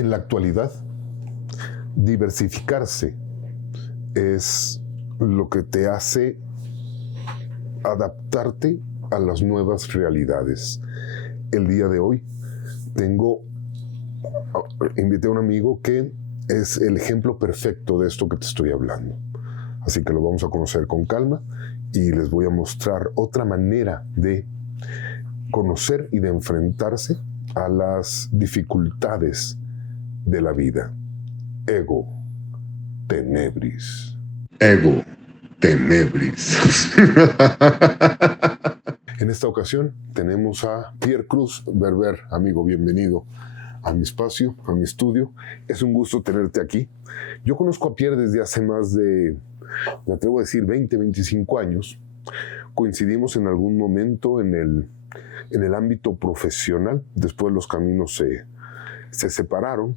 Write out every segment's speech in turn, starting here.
En la actualidad, diversificarse es lo que te hace adaptarte a las nuevas realidades. El día de hoy invité a un amigo que es el ejemplo perfecto de esto que te estoy hablando. Así que lo vamos a conocer con calma y les voy a mostrar otra manera de conocer y de enfrentarse a las dificultades de la vida. Ego Tenebris. Ego Tenebris. En esta ocasión tenemos a Pierre Cruz Berber. Amigo, bienvenido a mi espacio, a mi estudio. Es un gusto tenerte aquí. Yo conozco a Pierre desde hace más de, me atrevo a decir, 20, 25 años. Coincidimos en algún momento en el ámbito profesional. Después los caminos se separaron.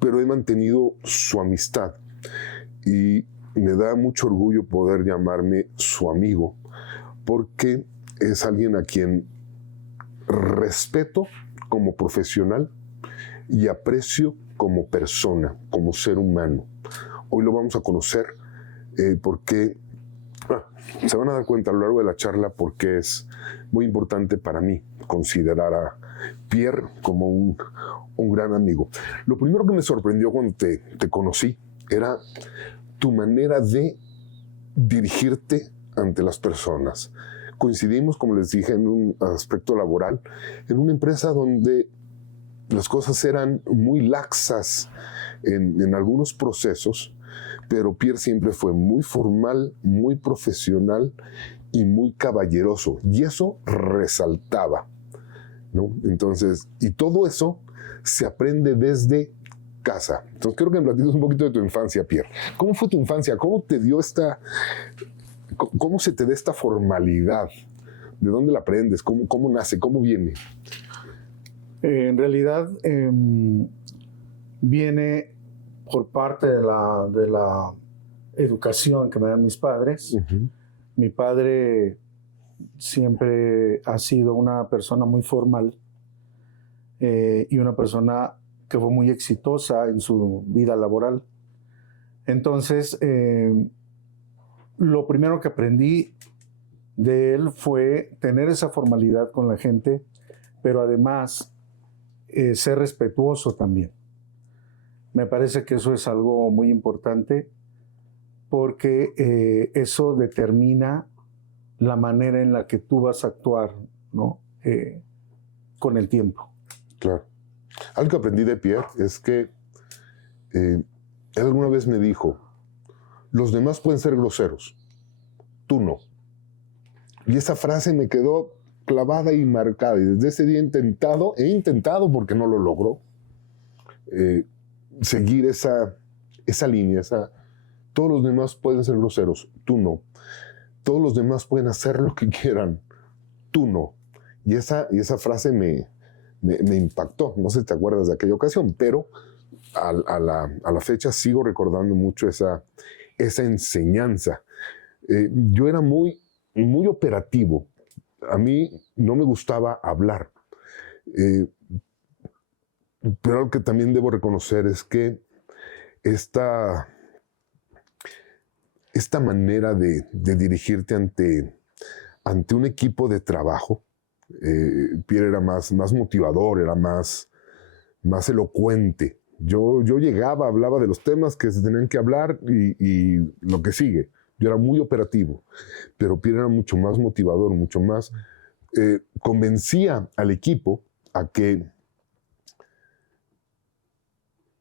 Pero he mantenido su amistad y me da mucho orgullo poder llamarme su amigo, porque es alguien a quien respeto como profesional y aprecio como persona, como ser humano. Hoy lo vamos a conocer porque se van a dar cuenta a lo largo de la charla porque es muy importante para mí considerar a Pierre como un gran amigo. Lo primero que me sorprendió cuando te conocí era tu manera de dirigirte ante las personas. Coincidimos, como les dije, en un aspecto laboral, en una empresa donde las cosas eran muy laxas en algunos procesos, pero Pierre siempre fue muy formal, muy profesional y muy caballeroso. Y eso resaltaba, ¿no? Entonces, y todo eso se aprende desde casa. Entonces, quiero que me platiques un poquito de tu infancia, Pierre. ¿Cómo fue tu infancia? ¿Cómo se te da esta formalidad? ¿De dónde la aprendes? ¿Cómo nace? ¿Cómo viene? En realidad, viene por parte de la educación que me dan mis padres. Uh-huh. Mi padre siempre ha sido una persona muy formal y una persona que fue muy exitosa en su vida laboral. Entonces, lo primero que aprendí de él fue tener esa formalidad con la gente, pero además ser respetuoso también. Me parece que eso es algo muy importante porque eso determina la manera en la que tú vas a actuar, ¿no? Con el tiempo. Claro. Algo que aprendí de Pierre es que él alguna vez me dijo, los demás pueden ser groseros, tú no. Y esa frase me quedó clavada y marcada. Y desde ese día he intentado porque no lo logro, seguir esa línea, todos los demás pueden ser groseros, tú no. Todos los demás pueden hacer lo que quieran, tú no. Y esa frase me impactó. No sé si te acuerdas de aquella ocasión, pero a la fecha sigo recordando mucho esa enseñanza. Yo era muy, muy operativo. A mí no me gustaba hablar. Pero algo que también debo reconocer es que esta manera de dirigirte ante un equipo de trabajo, Pierre era más motivador, era más elocuente. Yo llegaba, hablaba de los temas que se tenían que hablar y lo que sigue. Yo era muy operativo, pero Pierre era mucho más motivador, mucho más... convencía al equipo a que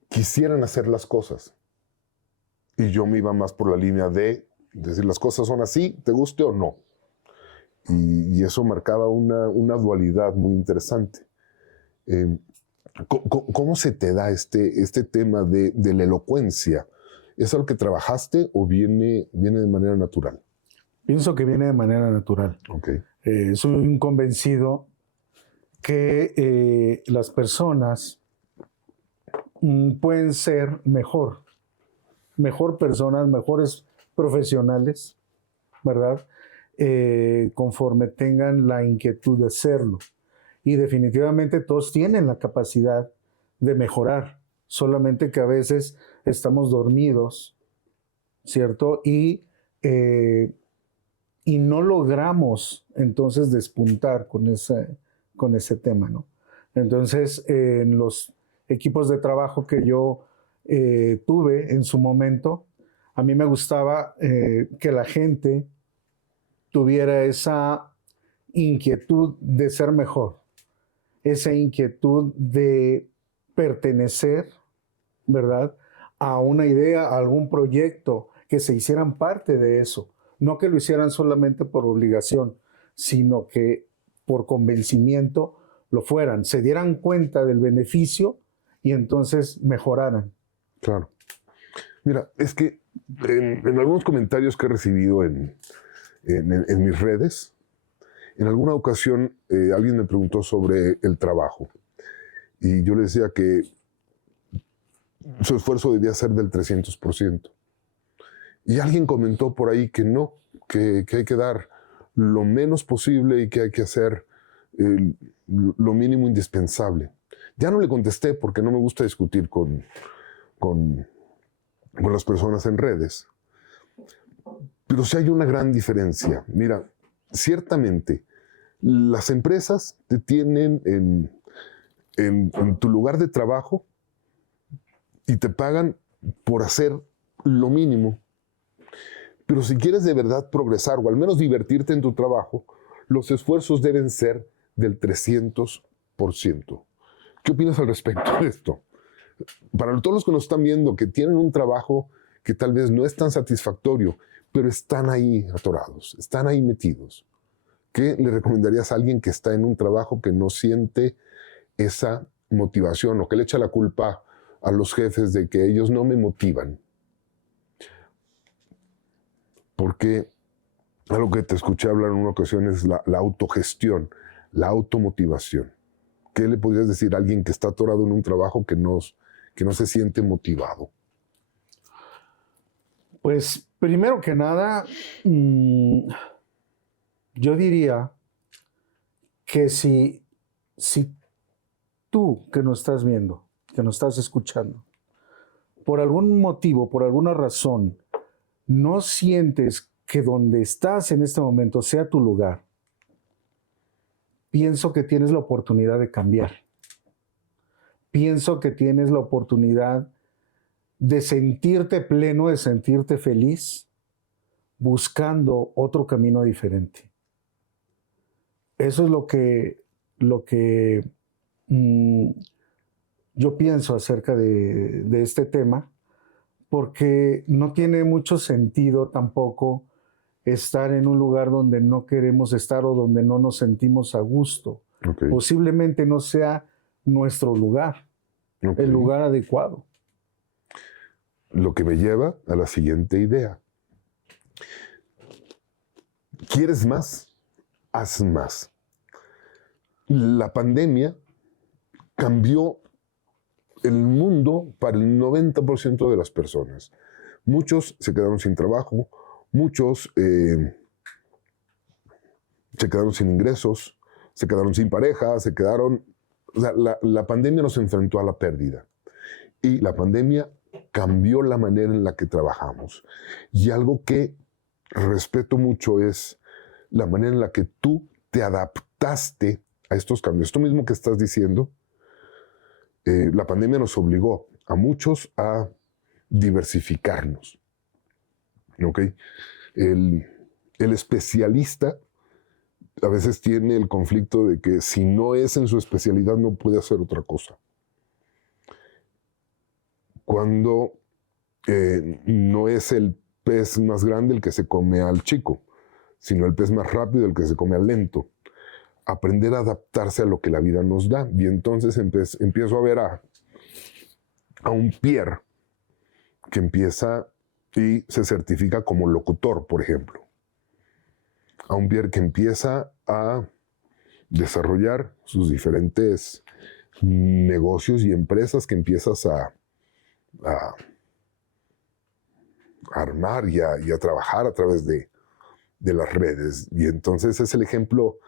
quisieran hacer las cosas. Y yo me iba más por la línea de decir las cosas son así, te guste o no. Y eso marcaba una dualidad muy interesante. ¿Cómo se te da este tema de la elocuencia? ¿Es algo que trabajaste o viene de manera natural? Pienso que viene de manera natural. Okay. Soy un convencido que las personas pueden ser mejor personas, mejores profesionales, ¿verdad? Conforme tengan la inquietud de hacerlo. Y definitivamente todos tienen la capacidad de mejorar, solamente que a veces estamos dormidos, ¿cierto? Y no logramos entonces despuntar con ese tema, ¿no? Entonces, en los equipos de trabajo que yo tuve en su momento, a mí me gustaba que la gente tuviera esa inquietud de ser mejor, esa inquietud de pertenecer, ¿verdad?, a una idea, a algún proyecto, que se hicieran parte de eso. No que lo hicieran solamente por obligación, sino que por convencimiento lo fueran, se dieran cuenta del beneficio y entonces mejoraran. Claro. Mira, es que en algunos comentarios que he recibido en mis redes, en alguna ocasión alguien me preguntó sobre el trabajo y yo le decía que su esfuerzo debía ser del 300%. Y alguien comentó por ahí que no, que hay que dar lo menos posible y que hay que hacer lo mínimo indispensable. Ya no le contesté porque no me gusta discutir con las personas en redes. Pero sí hay una gran diferencia. Mira, ciertamente, las empresas te tienen en tu lugar de trabajo y te pagan por hacer lo mínimo. Pero si quieres de verdad progresar o al menos divertirte en tu trabajo, los esfuerzos deben ser del 300%. ¿Qué opinas al respecto de esto? Para todos los que nos están viendo, que tienen un trabajo que tal vez no es tan satisfactorio, pero están ahí atorados, están ahí metidos, ¿qué le recomendarías a alguien que está en un trabajo que no siente esa motivación o que le echa la culpa a los jefes de que ellos no me motivan? Porque algo que te escuché hablar en una ocasión es la autogestión, la automotivación. ¿Qué le podrías decir a alguien que está atorado en un trabajo que no se siente motivado? Pues primero que nada, yo diría que si tú que nos estás viendo, que nos estás escuchando, por algún motivo, por alguna razón, no sientes que donde estás en este momento sea tu lugar, pienso que tienes la oportunidad de cambiar. Pienso que tienes la oportunidad de sentirte pleno, de sentirte feliz, buscando otro camino diferente. Eso es lo que yo pienso acerca de este tema, porque no tiene mucho sentido tampoco estar en un lugar donde no queremos estar o donde no nos sentimos a gusto. Okay. Posiblemente no sea nuestro lugar, Okay. el lugar adecuado. Lo que me lleva a la siguiente idea. ¿Quieres más? Haz más. La pandemia cambió el mundo para el 90% de las personas. Muchos se quedaron sin trabajo, muchos se quedaron sin ingresos, se quedaron sin pareja, se quedaron... O sea, la pandemia nos enfrentó a la pérdida. Y la pandemia cambió la manera en la que trabajamos. Y algo que respeto mucho es la manera en la que tú te adaptaste a estos cambios. Esto mismo que estás diciendo, la pandemia nos obligó a muchos a diversificarnos. ¿Okay? El especialista a veces tiene el conflicto de que si no es en su especialidad no puede hacer otra cosa. Cuando no es el pez más grande el que se come al chico, sino el pez más rápido el que se come al lento. Aprender a adaptarse a lo que la vida nos da. Y entonces empiezo a ver a un Pierre que empieza y se certifica como locutor, por ejemplo. A un Pierre que empieza a desarrollar sus diferentes negocios y empresas que empiezas a armar y a trabajar a través de las redes. Y entonces es el ejemplo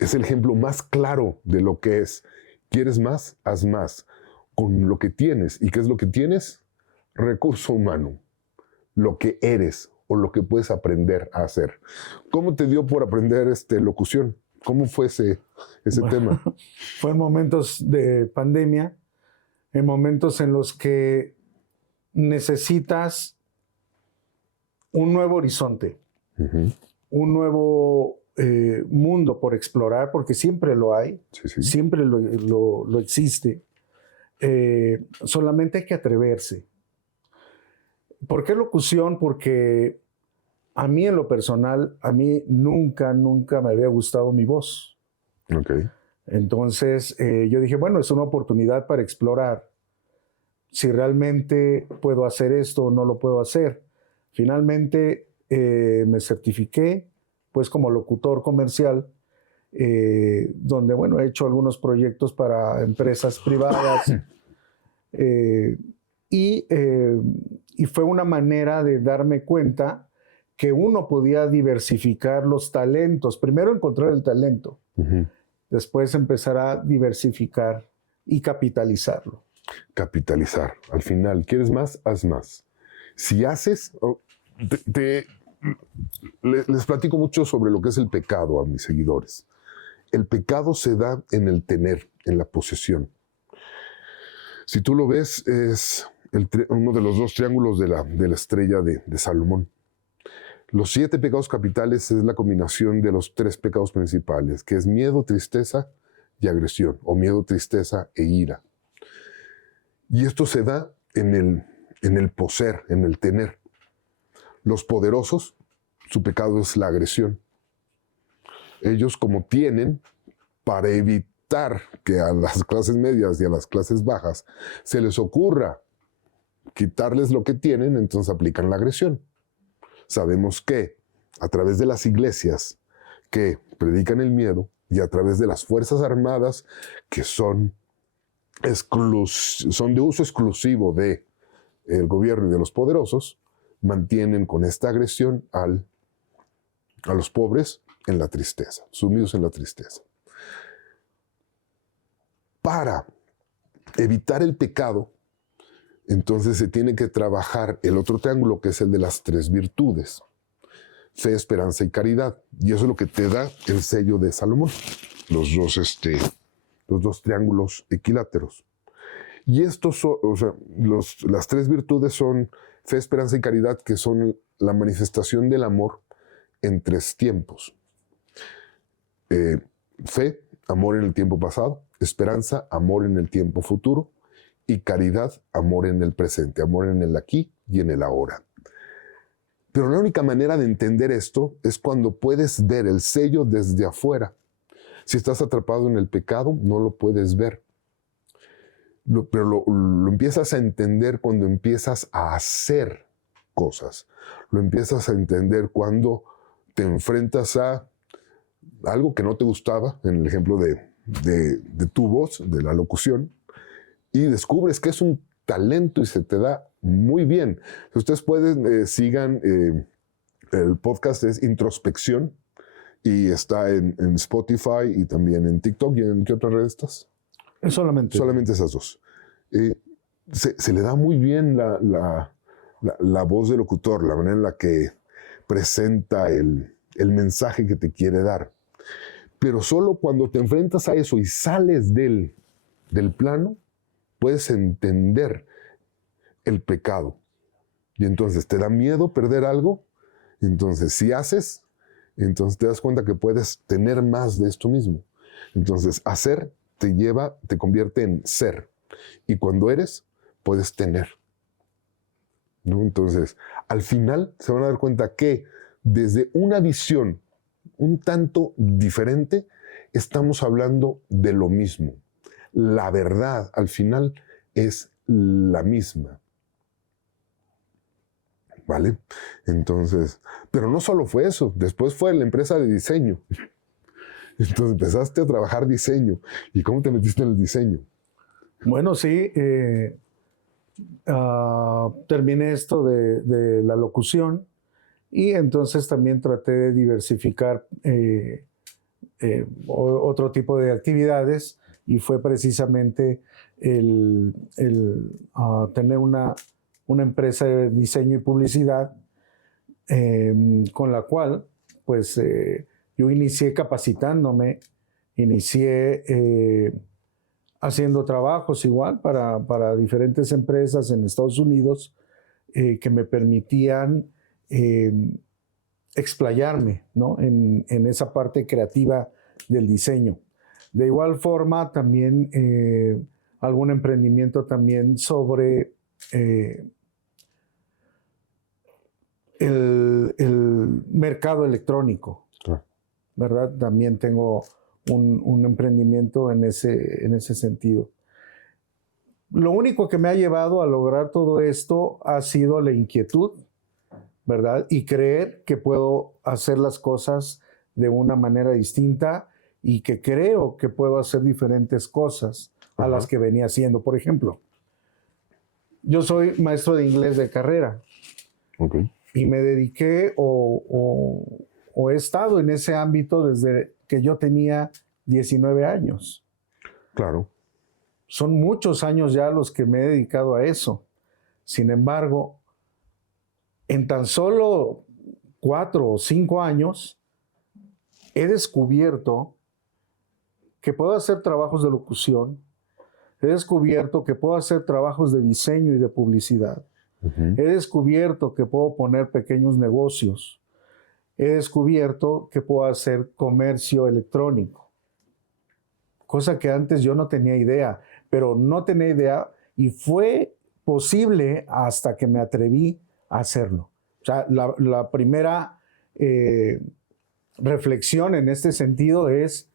es el ejemplo más claro de lo que es. ¿Quieres más? Haz más. Con lo que tienes. ¿Y qué es lo que tienes? Recurso humano. Lo que eres o lo que puedes aprender a hacer. ¿Cómo te dio por aprender locución? ¿Cómo fue ese tema? Fue en momentos de pandemia, en momentos en los que necesitas un nuevo horizonte, un nuevo mundo por explorar, porque siempre lo hay, siempre lo existe. Solamente hay que atreverse. ¿Por qué locución? Porque a mí en lo personal, a mí nunca me había gustado mi voz. Okay. Entonces yo dije, bueno, es una oportunidad para explorar si realmente puedo hacer esto o no lo puedo hacer. Finalmente me certifiqué pues como locutor comercial, donde bueno, he hecho algunos proyectos para empresas privadas y fue una manera de darme cuenta que uno podía diversificar los talentos. Primero encontrar el talento, después empezar a diversificar y capitalizarlo. Capitalizar. Al final, ¿quieres más? Haz más. Si haces... les platico mucho sobre lo que es el pecado a mis seguidores. El pecado se da en el tener, en la posesión. Si tú lo ves, es uno de los 2 triángulos de la estrella de Salomón. Los 7 pecados capitales es la combinación de los 3 pecados principales, que es miedo, tristeza y agresión, o miedo, tristeza e ira. Y esto se da en el poseer, en el tener. Los poderosos, su pecado es la agresión. Ellos, como tienen, para evitar que a las clases medias y a las clases bajas se les ocurra quitarles lo que tienen, entonces aplican la agresión. Sabemos que a través de las iglesias que predican el miedo y a través de las fuerzas armadas que son de uso exclusivo del gobierno y de los poderosos, mantienen con esta agresión a los pobres en la tristeza, sumidos en la tristeza. Para evitar el pecado, entonces se tiene que trabajar el otro triángulo, que es el de las 3 virtudes: fe, esperanza y caridad. Y eso es lo que te da el sello de Salomón, los dos triángulos equiláteros. Y estos son, las 3 virtudes son fe, esperanza y caridad, que son la manifestación del amor en 3 tiempos. Fe, amor en el tiempo pasado; esperanza, amor en el tiempo futuro; y caridad, amor en el presente, amor en el aquí y en el ahora. Pero la única manera de entender esto es cuando puedes ver el sello desde afuera. Si estás atrapado en el pecado, no lo puedes ver. Pero lo empiezas a entender cuando empiezas a hacer cosas. Lo empiezas a entender cuando te enfrentas a algo que no te gustaba, en el ejemplo de tu voz, de la locución, y descubres que es un talento y se te da muy bien. Si ustedes pueden, sigan, el podcast es Introspección y está en Spotify y también en TikTok. ¿Y en qué otra red estás? Solamente esas 2. Se le da muy bien la voz del locutor, la manera en la que presenta el mensaje que te quiere dar. Pero solo cuando te enfrentas a eso y sales del plano, puedes entender el pecado. Y entonces te da miedo perder algo. Entonces, si haces, entonces te das cuenta que puedes tener más de esto mismo. Entonces, hacer te convierte en ser. Y cuando eres, puedes tener, ¿no? Entonces, al final se van a dar cuenta que desde una visión un tanto diferente, estamos hablando de lo mismo. La verdad, al final, es la misma. ¿Vale? Entonces, pero no solo fue eso, después fue la empresa de diseño. Entonces empezaste a trabajar diseño. ¿Y cómo te metiste en el diseño? Bueno, sí, terminé esto de la locución y entonces también traté de diversificar otro tipo de actividades, y fue precisamente el tener una empresa de diseño y publicidad con la cual pues yo inicié capacitándome, inicié haciendo trabajos igual para diferentes empresas en Estados Unidos que me permitían explayarme, ¿no? en esa parte creativa del diseño. De igual forma, también algún emprendimiento también sobre el mercado electrónico, ¿verdad? También tengo un emprendimiento en ese sentido. Lo único que me ha llevado a lograr todo esto ha sido la inquietud, ¿verdad? Y creer que puedo hacer las cosas de una manera distinta y que creo que puedo hacer diferentes cosas a las que venía haciendo. Por ejemplo, yo soy maestro de inglés de carrera. Okay. Y me dediqué o he estado en ese ámbito desde que yo tenía 19 años. Claro. Son muchos años ya los que me he dedicado a eso. Sin embargo, en tan solo 4 o 5 años, he descubierto que puedo hacer trabajos de locución, he descubierto que puedo hacer trabajos de diseño y de publicidad, he descubierto que puedo poner pequeños negocios, he descubierto que puedo hacer comercio electrónico, cosa que antes yo no tenía idea, pero no tenía idea y fue posible hasta que me atreví a hacerlo. O sea, la primera reflexión en este sentido es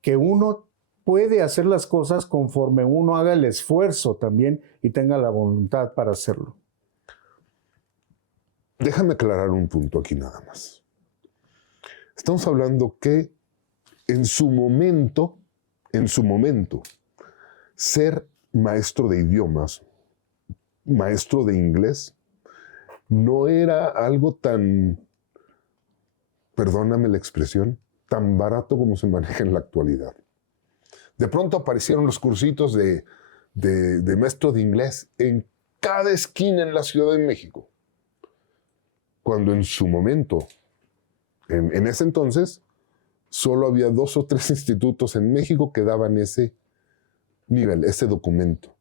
que uno puede hacer las cosas conforme uno haga el esfuerzo también y tenga la voluntad para hacerlo. Déjame aclarar un punto aquí nada más. Estamos hablando que en su momento, ser maestro de idiomas, maestro de inglés, no era algo tan, perdóname la expresión, tan barato como se maneja en la actualidad. De pronto aparecieron los cursitos de maestro de inglés en cada esquina en la Ciudad de México. Cuando en su momento, en ese entonces, solo había 2 o 3 institutos en México que daban ese nivel, ese documento.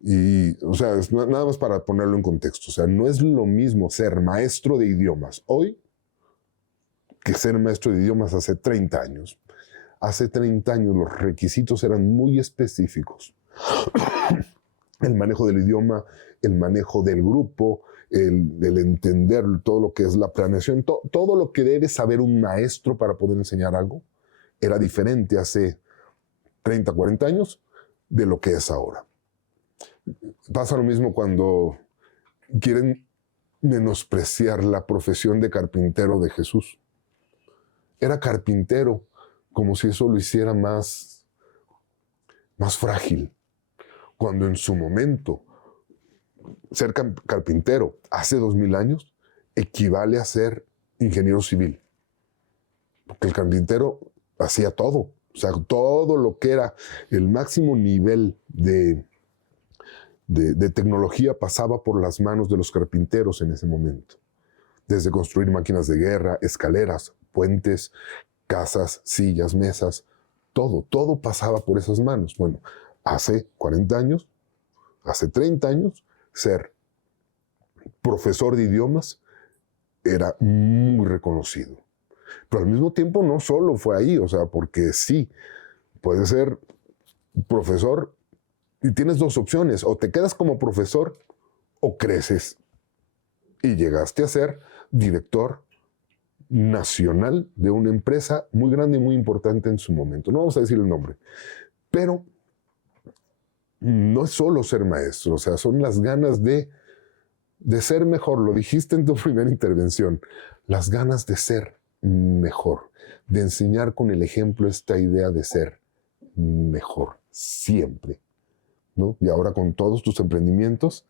Y, o sea, nada más para ponerlo en contexto. O sea, no es lo mismo ser maestro de idiomas hoy que ser maestro de idiomas hace 30 años. Hace 30 años los requisitos eran muy específicos. El manejo del idioma, el manejo del grupo, el entender todo lo que es la planeación, todo lo que debe saber un maestro para poder enseñar algo, era diferente hace 30, 40 años de lo que es ahora. Pasa lo mismo cuando quieren menospreciar la profesión de carpintero de Jesús. Era carpintero, como si eso lo hiciera más frágil. Cuando en su momento ser carpintero hace 2000 años equivale a ser ingeniero civil. Porque el carpintero hacía todo. O sea, todo lo que era el máximo nivel de tecnología pasaba por las manos de los carpinteros en ese momento. Desde construir máquinas de guerra, escaleras, puentes, casas, sillas, mesas, todo pasaba por esas manos. Bueno, hace 40 años, hace 30 años, ser profesor de idiomas era muy reconocido. Pero al mismo tiempo no solo fue ahí, o sea, porque sí, puedes ser profesor y tienes 2 opciones, o te quedas como profesor o creces. Y llegaste a ser director nacional de una empresa muy grande y muy importante en su momento. No vamos a decir el nombre, pero no es solo ser maestro, o sea, son las ganas de ser mejor. Lo dijiste en tu primera intervención, las ganas de ser mejor, de enseñar con el ejemplo esta idea de ser mejor, siempre, ¿no? Y ahora con todos tus emprendimientos,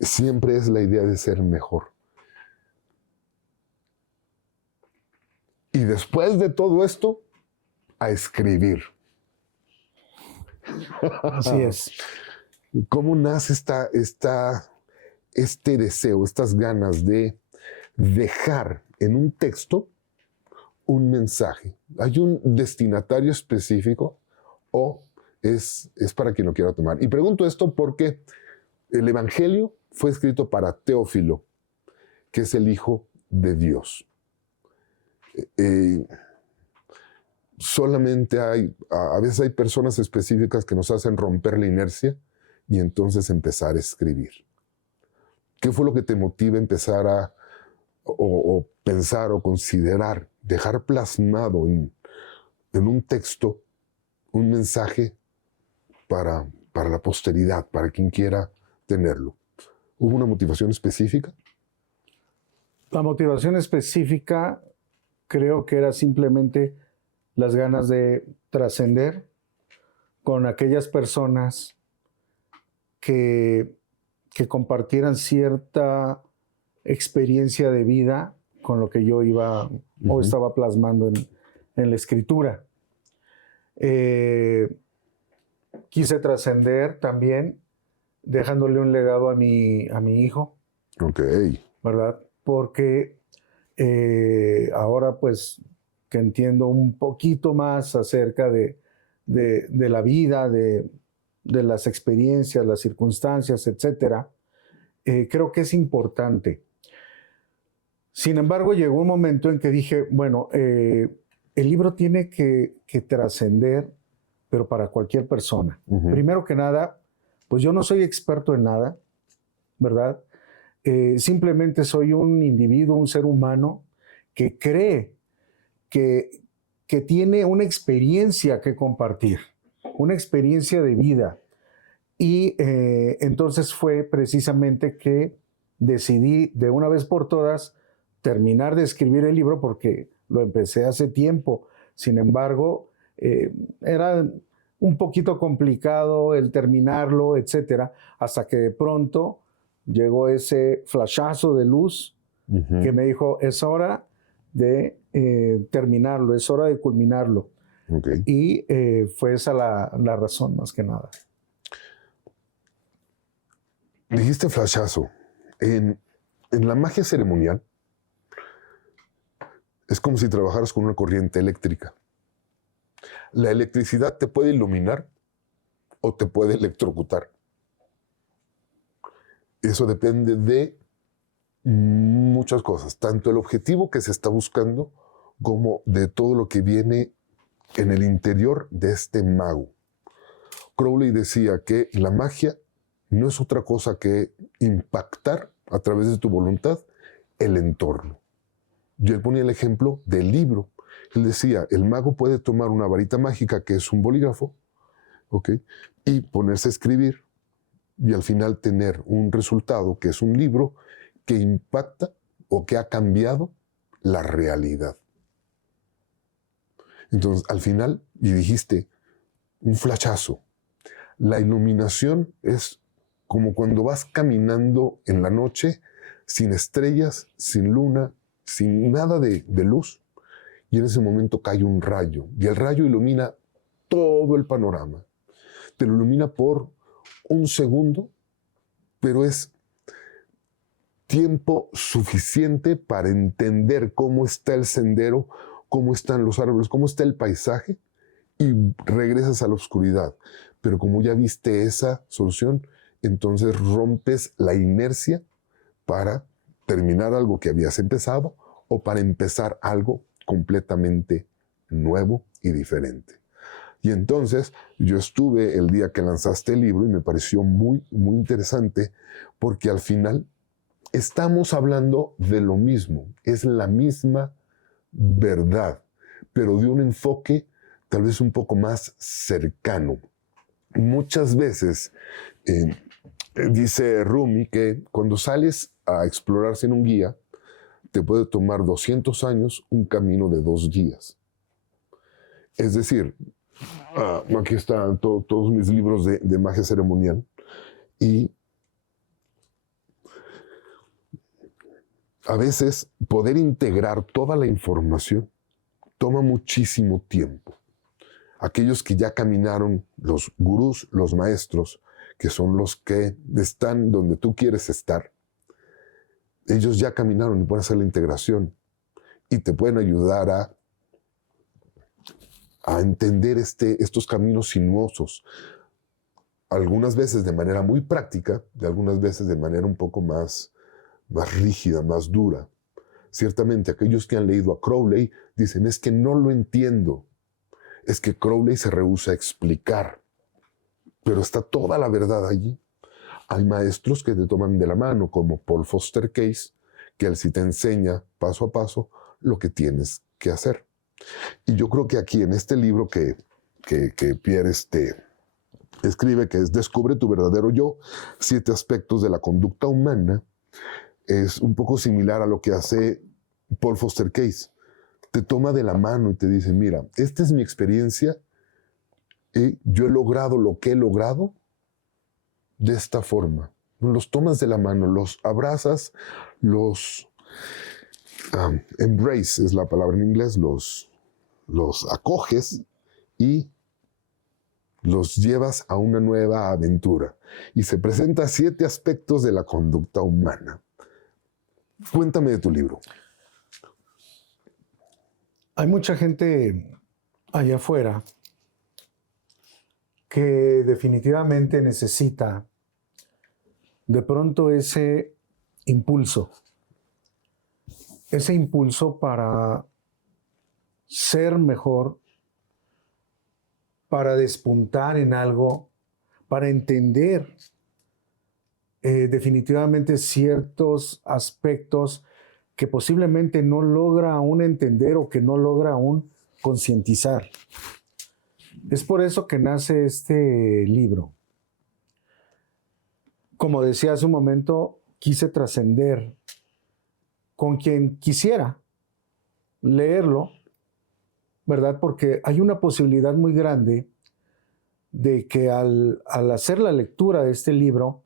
siempre es la idea de ser mejor. Y después de todo esto, a escribir. Así es. ¿Cómo nace este deseo, estas ganas de dejar en un texto un mensaje? ¿Hay un destinatario específico o es para quien lo quiera tomar? Y pregunto esto porque el Evangelio fue escrito para Teófilo, que es el Hijo de Dios. Solamente a veces hay personas específicas que nos hacen romper la inercia y entonces empezar a escribir. ¿Qué fue lo que te motiva a empezar o pensar o considerar, dejar plasmado en un texto un mensaje para la posteridad, para quien quiera tenerlo? ¿Hubo una motivación específica? La motivación específica creo que era simplemente las ganas de trascender con aquellas personas que compartieran cierta experiencia de vida con lo que yo iba o estaba plasmando en la escritura. Quise trascender también dejándole un legado a mi hijo. Ok. ¿Verdad? Porque ahora pues que entiendo un poquito más acerca de la vida, de las experiencias, las circunstancias, etcétera, creo que es importante. Sin embargo, llegó un momento en que dije, bueno, el libro tiene que trascender, pero para cualquier persona. Primero que nada, pues yo no soy experto en nada, ¿verdad? Simplemente soy un individuo, un ser humano que cree que tiene una experiencia que compartir, una experiencia de vida. Y entonces fue precisamente que decidí de una vez por todas terminar de escribir el libro porque lo empecé hace tiempo. Sin embargo, era un poquito complicado el terminarlo, etcétera, hasta que de pronto llegó ese flashazo de luz que me dijo, es hora de terminarlo, es hora de culminarlo. Okay. Y fue esa la razón, más que nada. Dijiste flashazo. En la magia ceremonial es como si trabajaras con una corriente eléctrica. La electricidad te puede iluminar o te puede electrocutar. Eso depende de muchas cosas, tanto el objetivo que se está buscando como de todo lo que viene en el interior de este mago. Crowley decía que la magia no es otra cosa que impactar a través de tu voluntad el entorno. Y él ponía el ejemplo del libro. Él decía, el mago puede tomar una varita mágica que es un bolígrafo, ¿okay? Y ponerse a escribir y al final tener un resultado que es un libro que impacta o que ha cambiado la realidad. Entonces, al final, y dijiste, un flashazo. La iluminación es como cuando vas caminando en la noche sin estrellas, sin luna, sin nada de luz, y en ese momento cae un rayo, y el rayo ilumina todo el panorama. Te lo ilumina por un segundo, pero es tiempo suficiente para entender cómo está el sendero, cómo están los árboles, cómo está el paisaje, y regresas a la oscuridad. Pero como ya viste esa solución, entonces rompes la inercia para terminar algo que habías empezado o para empezar algo completamente nuevo y diferente. Y entonces yo estuve el día que lanzaste el libro y me pareció muy, muy interesante porque al final estamos hablando de lo mismo, es la misma verdad, pero de un enfoque tal vez un poco más cercano. Muchas veces dice Rumi que cuando sales a explorar sin un guía, te puede tomar 200 años un camino de 2 días. Es decir, aquí están todos mis libros de magia ceremonial y a veces poder integrar toda la información toma muchísimo tiempo. Aquellos que ya caminaron, los gurús, los maestros, que son los que están donde tú quieres estar, ellos ya caminaron y pueden hacer la integración y te pueden ayudar a entender estos caminos sinuosos, algunas veces de manera muy práctica, y algunas veces de manera un poco más rígida, más dura. Ciertamente, aquellos que han leído a Crowley dicen, es que no lo entiendo. Es que Crowley se rehúsa a explicar. Pero está toda la verdad allí. Hay maestros que te toman de la mano, como Paul Foster Case, que él sí te enseña paso a paso lo que tienes que hacer. Y yo creo que aquí en este libro que Pierre escribe, que es Descubre tu verdadero yo, 7 aspectos de la conducta humana, es un poco similar a lo que hace Paul Foster Case. Te toma de la mano y te dice, mira, esta es mi experiencia y yo he logrado lo que he logrado de esta forma. Los tomas de la mano, los abrazas, los embrace es la palabra en inglés, los acoges y los llevas a una nueva aventura. Y se presenta 7 aspectos de la conducta humana. Cuéntame de tu libro. Hay mucha gente allá afuera que definitivamente necesita de pronto ese impulso para ser mejor, para despuntar en algo, para entender definitivamente ciertos aspectos que posiblemente no logra aún entender o que no logra aún concientizar. Es por eso que nace este libro. Como decía hace un momento, quise trascender con quien quisiera leerlo, ¿verdad? Porque hay una posibilidad muy grande de que al hacer la lectura de este libro,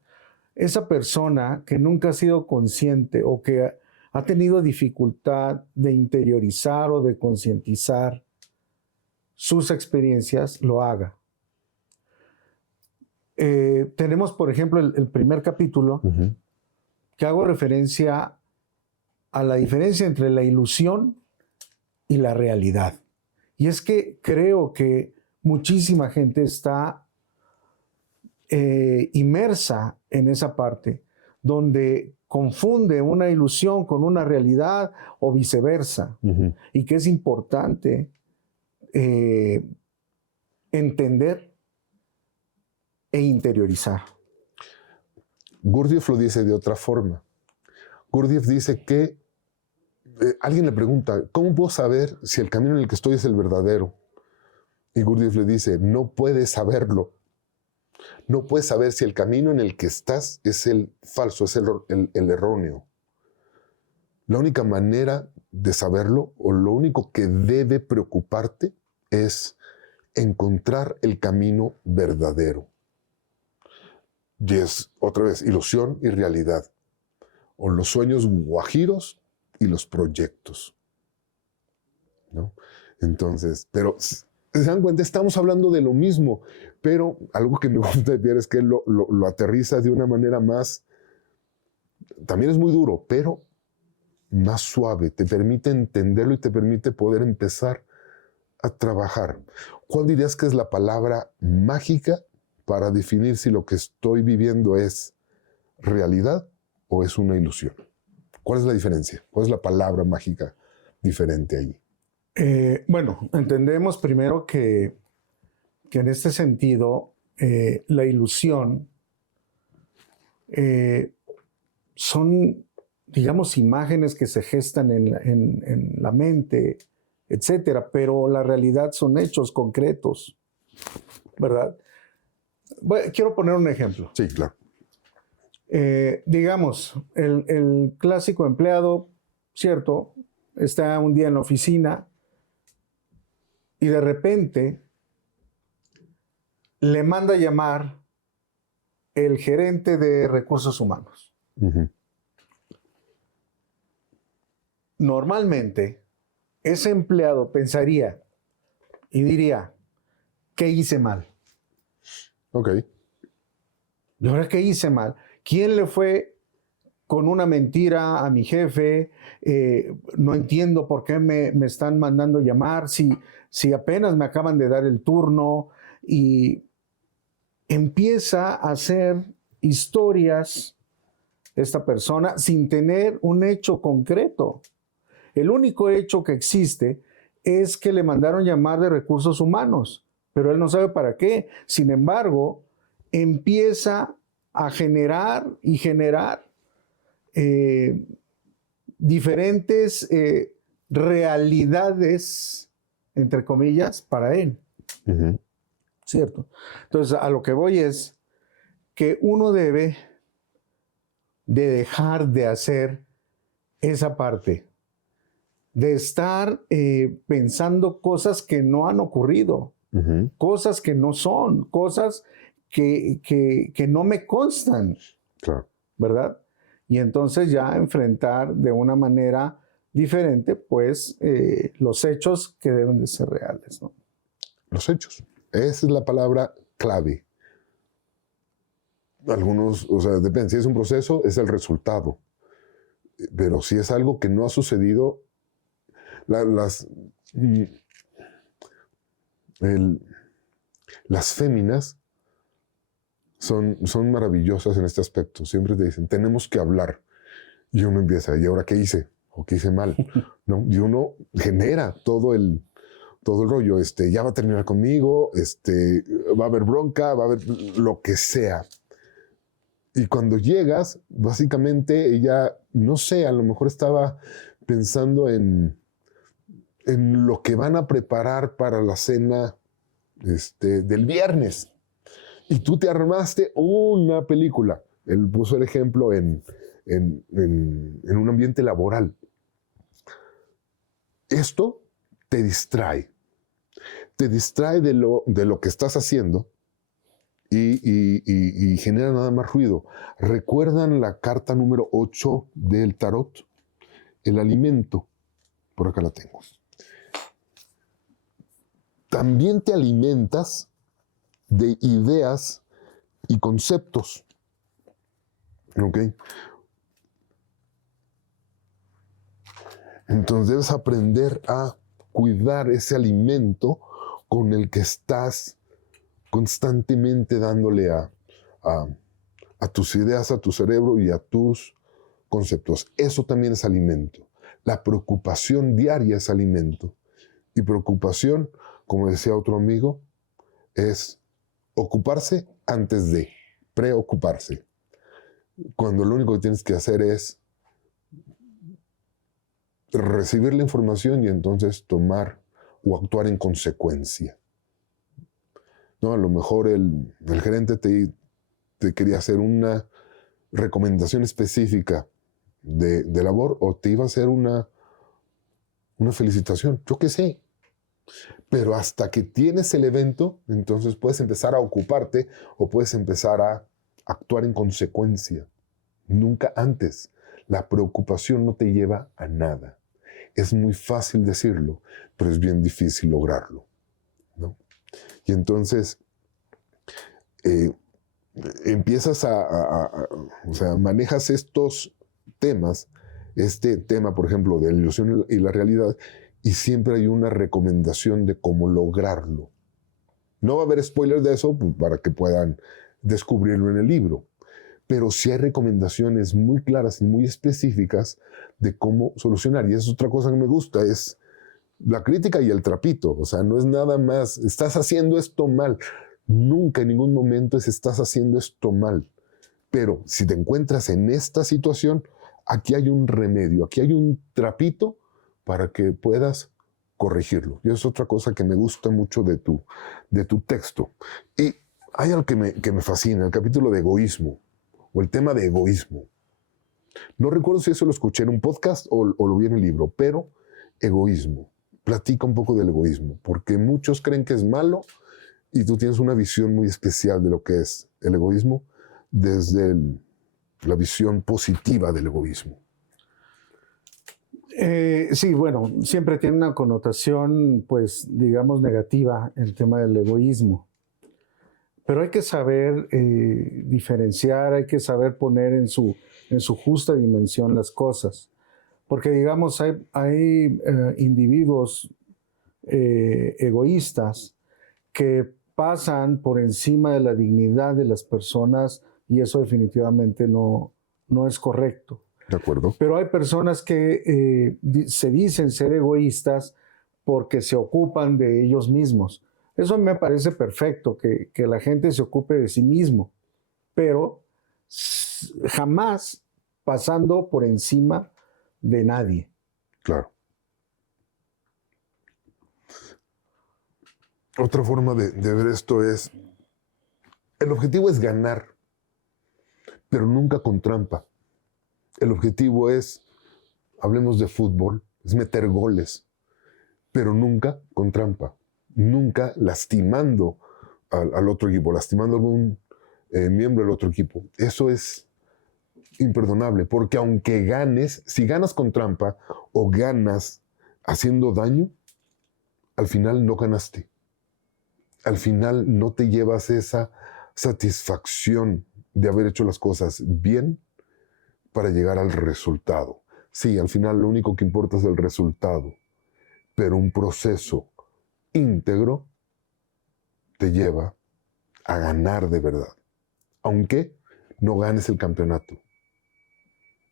esa persona que nunca ha sido consciente o que ha tenido dificultad de interiorizar o de concientizar sus experiencias, lo haga. Tenemos, por ejemplo, el primer capítulo, que hago referencia a la diferencia entre la ilusión y la realidad. Y es que creo que muchísima gente está inmersa en esa parte, donde confunde una ilusión con una realidad o viceversa. Y que es importante entender e interiorizar. Gurdjieff lo dice de otra forma. Gurdjieff dice que alguien le pregunta, ¿cómo puedo saber si el camino en el que estoy es el verdadero? Y Gurdjieff le dice, no puedes saberlo. No puedes saber si el camino en el que estás es el falso, es el erróneo. La única manera de saberlo, o lo único que debe preocuparte, es encontrar el camino verdadero. Y es, otra vez, ilusión y realidad. O los sueños guajiros y los proyectos, ¿no? Entonces, pero se dan cuenta, estamos hablando de lo mismo, pero algo que me gusta de Pierre es que lo aterriza de una manera más, también es muy duro, pero más suave, te permite entenderlo y te permite poder empezar a trabajar. ¿Cuál dirías que es la palabra mágica para definir si lo que estoy viviendo es realidad o es una ilusión? ¿Cuál es la diferencia? ¿Cuál es la palabra mágica diferente allí? Bueno, entendemos primero que en este sentido la ilusión son, digamos, imágenes que se gestan en la mente, etcétera, pero la realidad son hechos concretos, ¿verdad? Bueno, quiero poner un ejemplo. Sí, claro. Digamos, el clásico empleado, ¿cierto? Está un día en la oficina y de repente le manda a llamar el gerente de recursos humanos. Normalmente, ese empleado pensaría y diría, ¿qué hice mal? Ok. ¿Y ahora qué hice mal? ¿Quién le fue con una mentira a mi jefe? No entiendo por qué me están mandando llamar si apenas me acaban de dar el turno. Y empieza a hacer historias esta persona sin tener un hecho concreto. El único hecho que existe es que le mandaron llamar de recursos humanos, pero él no sabe para qué. Sin embargo, empieza a generar y generar diferentes realidades, entre comillas, para él. Uh-huh. ¿Cierto? Entonces, a lo que voy es que uno debe de dejar de hacer esa parte, de estar pensando cosas que no han ocurrido, Uh-huh. cosas que no son, cosas que no me constan, Claro. ¿verdad? Y entonces ya enfrentar de una manera diferente, pues, los hechos que deben de ser reales, ¿no? Los hechos. Esa es la palabra clave. Algunos, o sea, depende. Si es un proceso, es el resultado. Pero si es algo que no ha sucedido, las féminas son maravillosas en este aspecto. Siempre te dicen, tenemos que hablar. Y uno empieza, ¿y ahora qué hice? ¿O qué hice mal? ¿No? Y uno genera todo el rollo. Ya va a terminar conmigo, va a haber bronca, va a haber lo que sea. Y cuando llegas, básicamente ella, no sé, a lo mejor estaba pensando en lo que van a preparar para la cena del viernes. Y tú te armaste una película. Él puso el ejemplo en un ambiente laboral. Esto te distrae. Te distrae de lo que estás haciendo y genera nada más ruido. ¿Recuerdan la carta número 8 del tarot? El alimento. Por acá la tengo. También te alimentas de ideas y conceptos. ¿Ok? Entonces debes aprender a cuidar ese alimento con el que estás constantemente dándole a tus ideas, a tu cerebro y a tus conceptos. Eso también es alimento. La preocupación diaria es alimento. Y preocupación, como decía otro amigo, es ocuparse antes de preocuparse. Cuando lo único que tienes que hacer es recibir la información y entonces tomar o actuar en consecuencia. No, a lo mejor el gerente te quería hacer una recomendación específica de labor o te iba a hacer una felicitación, yo qué sé. Pero hasta que tienes el evento, entonces puedes empezar a ocuparte o puedes empezar a actuar en consecuencia. Nunca antes. La preocupación no te lleva a nada. Es muy fácil decirlo, pero es bien difícil lograrlo, ¿no? Y entonces empiezas o sea, manejas estos temas, este tema, por ejemplo, de la ilusión y la realidad, y siempre hay una recomendación de cómo lograrlo. No va a haber spoilers de eso para que puedan descubrirlo en el libro, pero sí hay recomendaciones muy claras y muy específicas de cómo solucionar. Y es otra cosa que me gusta, es la crítica y el trapito. O sea, no es nada más, estás haciendo esto mal. Nunca en ningún momento estás haciendo esto mal. Pero si te encuentras en esta situación, aquí hay un remedio, aquí hay un trapito para que puedas corregirlo. Y es otra cosa que me gusta mucho de tu texto. Y hay algo que me fascina, el capítulo de egoísmo, o el tema de egoísmo. No recuerdo si eso lo escuché en un podcast o lo vi en el libro, pero egoísmo. Platica un poco del egoísmo, porque muchos creen que es malo y tú tienes una visión muy especial de lo que es el egoísmo desde la visión positiva del egoísmo. Sí, bueno, siempre tiene una connotación, pues, digamos, negativa el tema del egoísmo. Pero hay que saber diferenciar, hay que saber poner en su justa dimensión las cosas. Porque, digamos, hay individuos egoístas que pasan por encima de la dignidad de las personas y eso definitivamente no es correcto. ¿De acuerdo? Pero hay personas que se dicen ser egoístas porque se ocupan de ellos mismos. Eso me parece perfecto, que la gente se ocupe de sí mismo, pero jamás pasando por encima de nadie. Claro. Otra forma de ver esto es, el objetivo es ganar, pero nunca con trampa. El objetivo es, hablemos de fútbol, es meter goles, pero nunca con trampa, nunca lastimando al otro equipo, lastimando a algún miembro del otro equipo. Eso es imperdonable, porque aunque ganes, si ganas con trampa o ganas haciendo daño, al final no ganaste. Al final no te llevas esa satisfacción de haber hecho las cosas bien para llegar al resultado. Sí, al final lo único que importa es el resultado, pero un proceso íntegro te lleva a ganar de verdad, aunque no ganes el campeonato.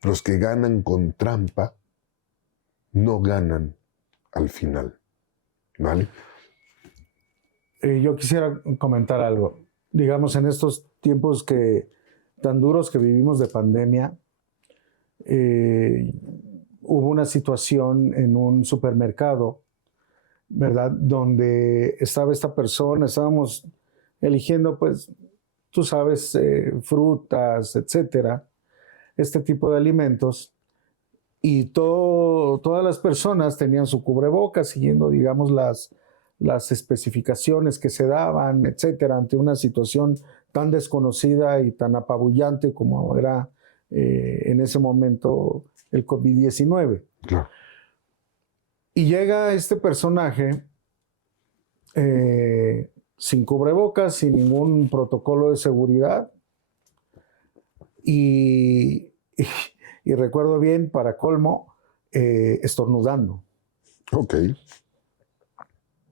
Los que ganan con trampa no ganan al final, ¿vale? Yo quisiera comentar algo. Digamos, en estos tiempos tan duros que vivimos de pandemia, hubo una situación en un supermercado, ¿verdad? Donde estaba esta persona, estábamos eligiendo, pues, tú sabes, frutas, etcétera, este tipo de alimentos, y todas las personas tenían su cubrebocas siguiendo, digamos, las especificaciones que se daban, etcétera, ante una situación tan desconocida y tan apabullante como era en ese momento el COVID-19. Claro. Y llega este personaje sin cubrebocas, sin ningún protocolo de seguridad, y recuerdo bien, para colmo, estornudando. Ok.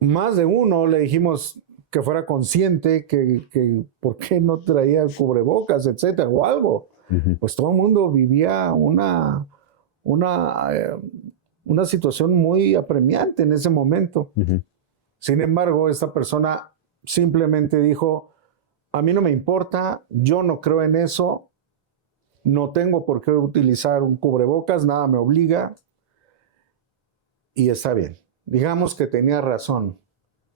Más de uno le dijimos que fuera consciente, que por qué no traía cubrebocas, etcétera, o algo. Uh-huh. Pues todo el mundo vivía una situación muy apremiante en ese momento. Uh-huh. Sin embargo, esta persona simplemente dijo, a mí no me importa, yo no creo en eso, no tengo por qué utilizar un cubrebocas, nada me obliga, y está bien. Digamos que tenía razón,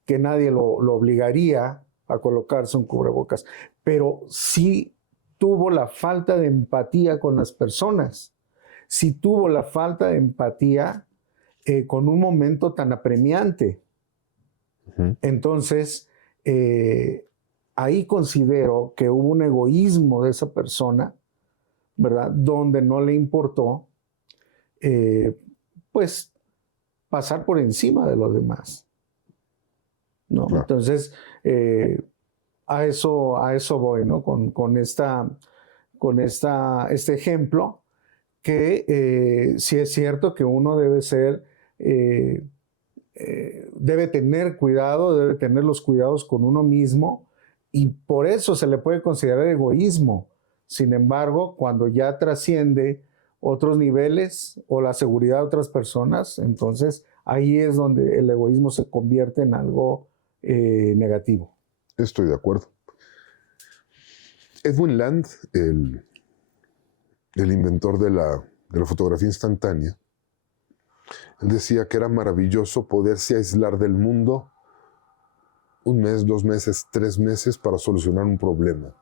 que nadie lo obligaría a colocarse un cubrebocas, pero sí tuvo la falta de empatía con las personas, sí tuvo la falta de empatía con un momento tan apremiante. Uh-huh. Entonces, ahí considero que hubo un egoísmo de esa persona, ¿verdad? Donde no le importó, pues, pasar por encima de los demás, ¿no? Claro. Entonces, a eso voy, ¿no? Con este ejemplo, que sí es cierto que uno debe ser, debe tener cuidado, debe tener los cuidados con uno mismo, y por eso se le puede considerar egoísmo. Sin embargo, cuando ya trasciende otros niveles o la seguridad de otras personas, entonces ahí es donde el egoísmo se convierte en algo negativo. Estoy de acuerdo. Edwin Land, el inventor de la fotografía instantánea, él decía que era maravilloso poderse aislar del mundo 1 mes, 2 meses, 3 meses para solucionar un problema.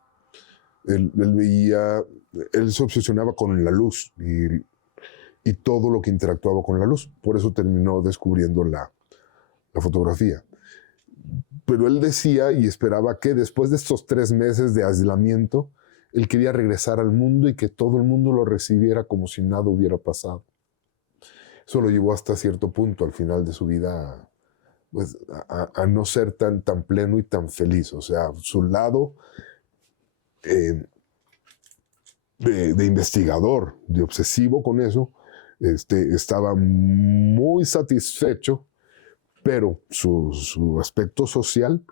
Él se obsesionaba con la luz y todo lo que interactuaba con la luz. Por eso terminó descubriendo la fotografía. Pero él decía y esperaba que después de estos 3 meses de aislamiento, él quería regresar al mundo y que todo el mundo lo recibiera como si nada hubiera pasado. Eso lo llevó hasta cierto punto al final de su vida pues, a no ser tan pleno y tan feliz. O sea, su lado de investigador, de obsesivo con eso, estaba muy satisfecho, pero su aspecto social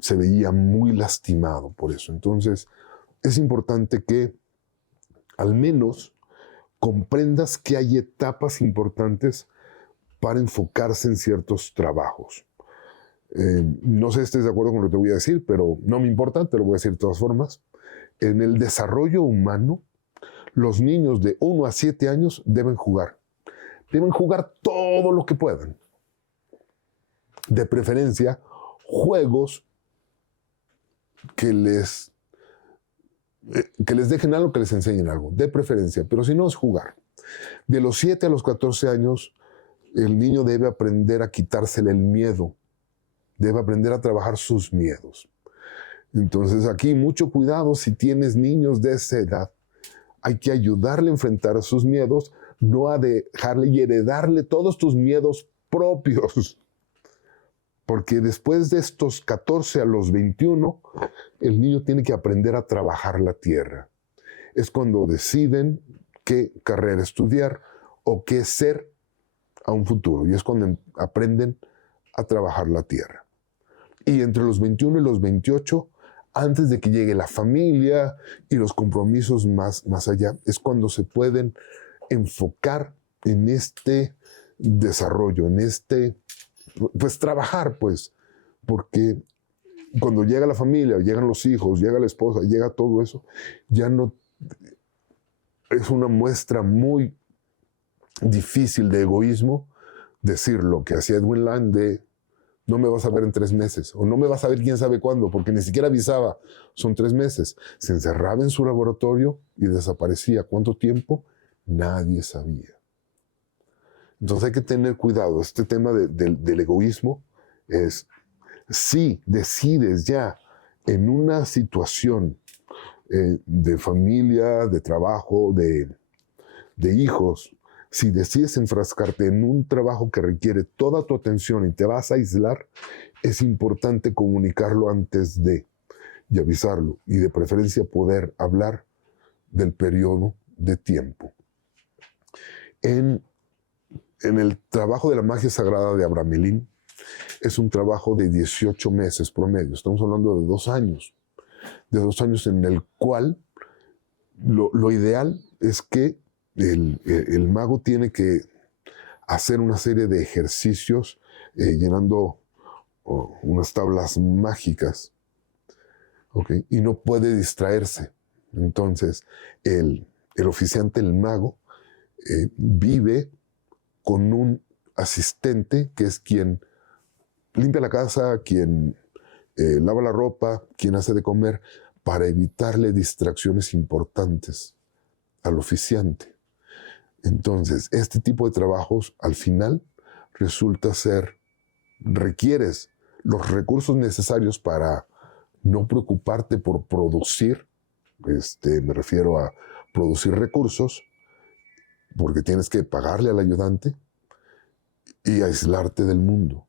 se veía muy lastimado por eso. Entonces, es importante que al menos comprendas que hay etapas importantes para enfocarse en ciertos trabajos. No sé si estés de acuerdo con lo que te voy a decir, pero no me importa, te lo voy a decir de todas formas. En el desarrollo humano, los niños de 1 a 7 años deben jugar. Deben jugar todo lo que puedan. De preferencia, juegos que les dejen algo, que les enseñen algo. De preferencia, pero si no es jugar. De los 7 a los 14 años, el niño debe aprender a quitársele el miedo. Debe aprender a trabajar sus miedos. Entonces aquí mucho cuidado si tienes niños de esa edad. Hay que ayudarle a enfrentar sus miedos, no a dejarle y heredarle todos tus miedos propios. Porque después de estos 14 a los 21, el niño tiene que aprender a trabajar la tierra. Es cuando deciden qué carrera estudiar o qué ser a un futuro. Y es cuando aprenden a trabajar la tierra. Y entre los 21 y los 28, antes de que llegue la familia y los compromisos más allá, es cuando se pueden enfocar en este desarrollo, en pues trabajar, pues, porque cuando llega la familia, llegan los hijos, llega la esposa, llega todo eso, ya no es una muestra muy difícil de egoísmo decir lo que hacía Edwin Land de no me vas a ver en 3 meses, o no me vas a ver quién sabe cuándo, porque ni siquiera avisaba, son 3 meses. Se encerraba en su laboratorio y desaparecía. ¿Cuánto tiempo? Nadie sabía. Entonces hay que tener cuidado. Este tema del egoísmo es, si decides ya en una situación de familia, de trabajo, de hijos, si decides enfrascarte en un trabajo que requiere toda tu atención y te vas a aislar, es importante comunicarlo antes y avisarlo, y de preferencia poder hablar del periodo de tiempo. En el trabajo de la magia sagrada de Abramelín, es un trabajo de 18 meses promedio. Estamos hablando de 2 años. De 2 años en el cual lo ideal es que el mago tiene que hacer una serie de ejercicios llenando unas tablas mágicas, ¿okay? Y no puede distraerse. Entonces, el oficiante, el mago, vive con un asistente que es quien limpia la casa, quien lava la ropa, quien hace de comer, para evitarle distracciones importantes al oficiante. Entonces, este tipo de trabajos, al final, requieres los recursos necesarios para no preocuparte por producir, me refiero a producir recursos, porque tienes que pagarle al ayudante y aislarte del mundo.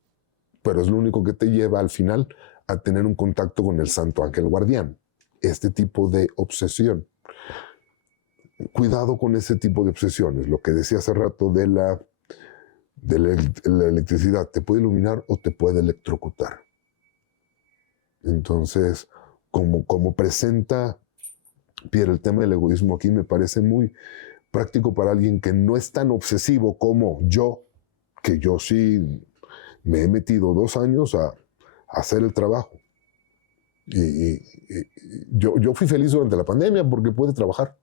Pero es lo único que te lleva al final a tener un contacto con el Santo Ángel Guardián. Este tipo de obsesión. Cuidado con ese tipo de obsesiones. Lo que decía hace rato de la electricidad, te puede iluminar o te puede electrocutar. Entonces, como presenta Pierre el tema del egoísmo aquí, me parece muy práctico para alguien que no es tan obsesivo como yo, que yo sí me he metido 2 años a hacer el trabajo. Y yo fui feliz durante la pandemia porque pude trabajar.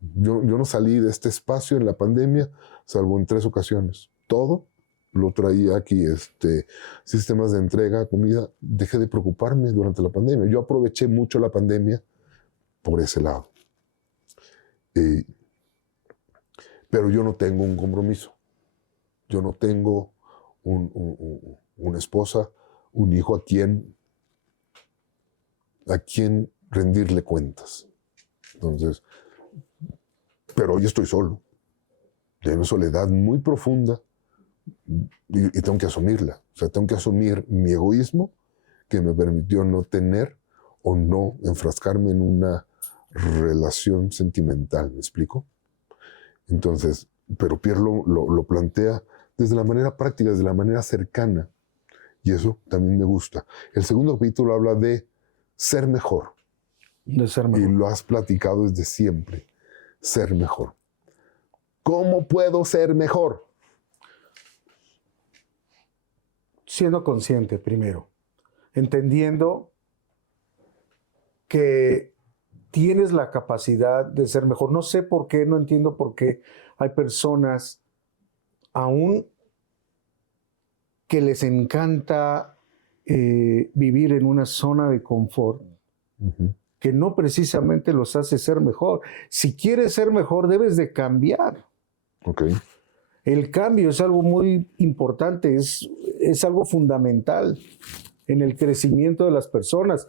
Yo no salí de este espacio en la pandemia, salvo en 3 ocasiones. Todo lo traía aquí, sistemas de entrega, comida. Dejé de preocuparme durante la pandemia. Yo aproveché mucho la pandemia por ese lado. Pero yo no tengo un compromiso. Yo no tengo una esposa, un hijo a quien rendirle cuentas. Entonces, pero hoy estoy solo. hay una soledad muy profunda y tengo que asumirla. O sea, tengo que asumir mi egoísmo que me permitió no tener o no enfrascarme en una relación sentimental, ¿me explico? Entonces, pero Pierre lo plantea desde la manera práctica, desde la manera cercana, y eso también me gusta. El segundo capítulo habla de ser mejor. De ser mejor. Y lo has platicado desde siempre, ser mejor. ¿Cómo puedo ser mejor? Siendo consciente primero, entendiendo que tienes la capacidad de ser mejor. No sé por qué, no entiendo por qué hay personas aún que les encanta vivir en una zona de confort, que no precisamente los hace ser mejor. Si quieres ser mejor, debes de cambiar. Okay. El cambio es algo muy importante, es algo fundamental en el crecimiento de las personas.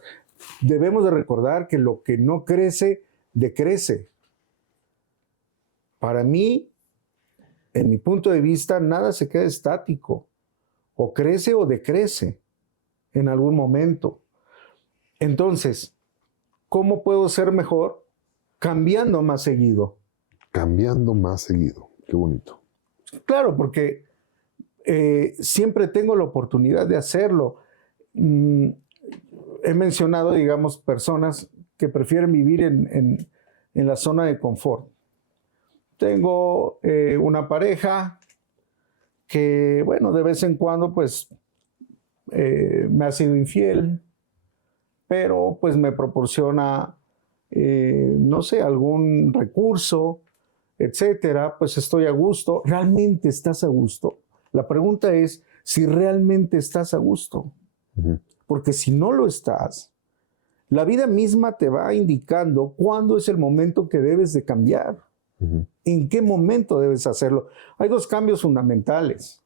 Debemos de recordar que lo que no crece, decrece. Para mí, en mi punto de vista, nada se queda estático. O crece o decrece en algún momento. Entonces, ¿cómo puedo ser mejor? Cambiando más seguido. Cambiando más seguido. Qué bonito. Claro, porque siempre tengo la oportunidad de hacerlo. He mencionado, digamos, personas que prefieren vivir en la zona de confort. Tengo una pareja que, bueno, de vez en cuando, pues, me ha sido infiel, pero, pues, me proporciona, no sé, algún recurso, etcétera, pues estoy a gusto. ¿Realmente estás a gusto? La pregunta es si realmente estás a gusto. Porque si no lo estás, la vida misma te va indicando cuándo es el momento que debes de cambiar. ¿En qué momento debes hacerlo? Hay dos cambios fundamentales.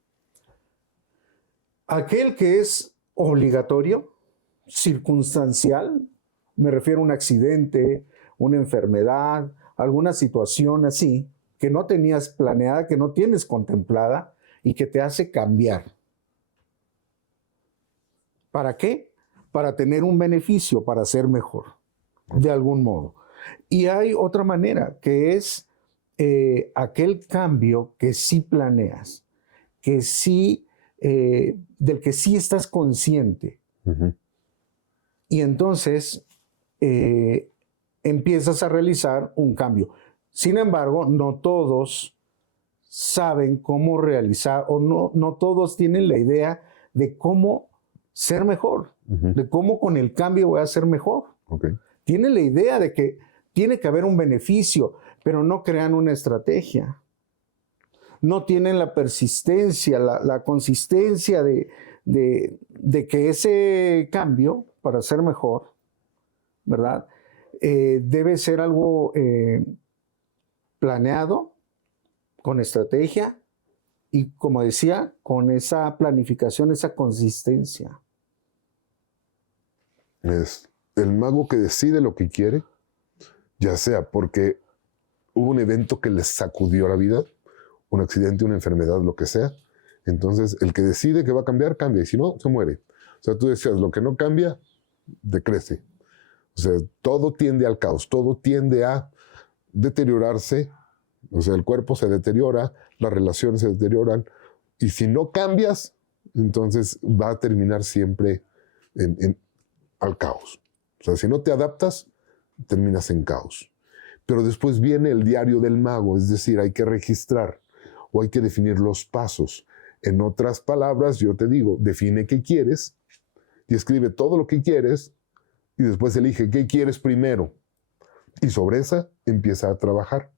Aquel que es obligatorio, circunstancial, me refiero a un accidente, una enfermedad, alguna situación así, que no tenías planeada, que no tienes contemplada y que te hace cambiar. ¿Para qué? Para tener un beneficio, para ser mejor, de algún modo. Y hay otra manera, que es aquel cambio que sí planeas, que sí, del que sí estás consciente. Y entonces empiezas a realizar un cambio. Sin embargo, no todos saben cómo realizar, o no todos tienen la idea de cómo ser mejor, de cómo con el cambio voy a ser mejor. Tienen la idea de que tiene que haber un beneficio, pero no crean una estrategia. No tienen la persistencia, la consistencia de que ese cambio, para ser mejor, ¿verdad? Debe ser algo planeado, con estrategia y, como decía, con esa planificación, esa consistencia. Es el mago que decide lo que quiere, ya sea porque hubo un evento que les sacudió la vida, un accidente, una enfermedad, lo que sea. Entonces, el que decide que va a cambiar, cambia, y si no, se muere. O sea, tú decías, lo que no cambia, decrece. O sea, todo tiende al caos, todo tiende a deteriorarse. O sea, el cuerpo se deteriora, las relaciones se deterioran, y si no cambias, entonces va a terminar siempre al caos. O sea, si no te adaptas, terminas en caos. Pero después viene el diario del mago, es decir, hay que registrar o hay que definir los pasos. En otras palabras, yo te digo, define qué quieres y escribe todo lo que quieres y después elige qué quieres primero. Y sobre esa empieza a trabajar.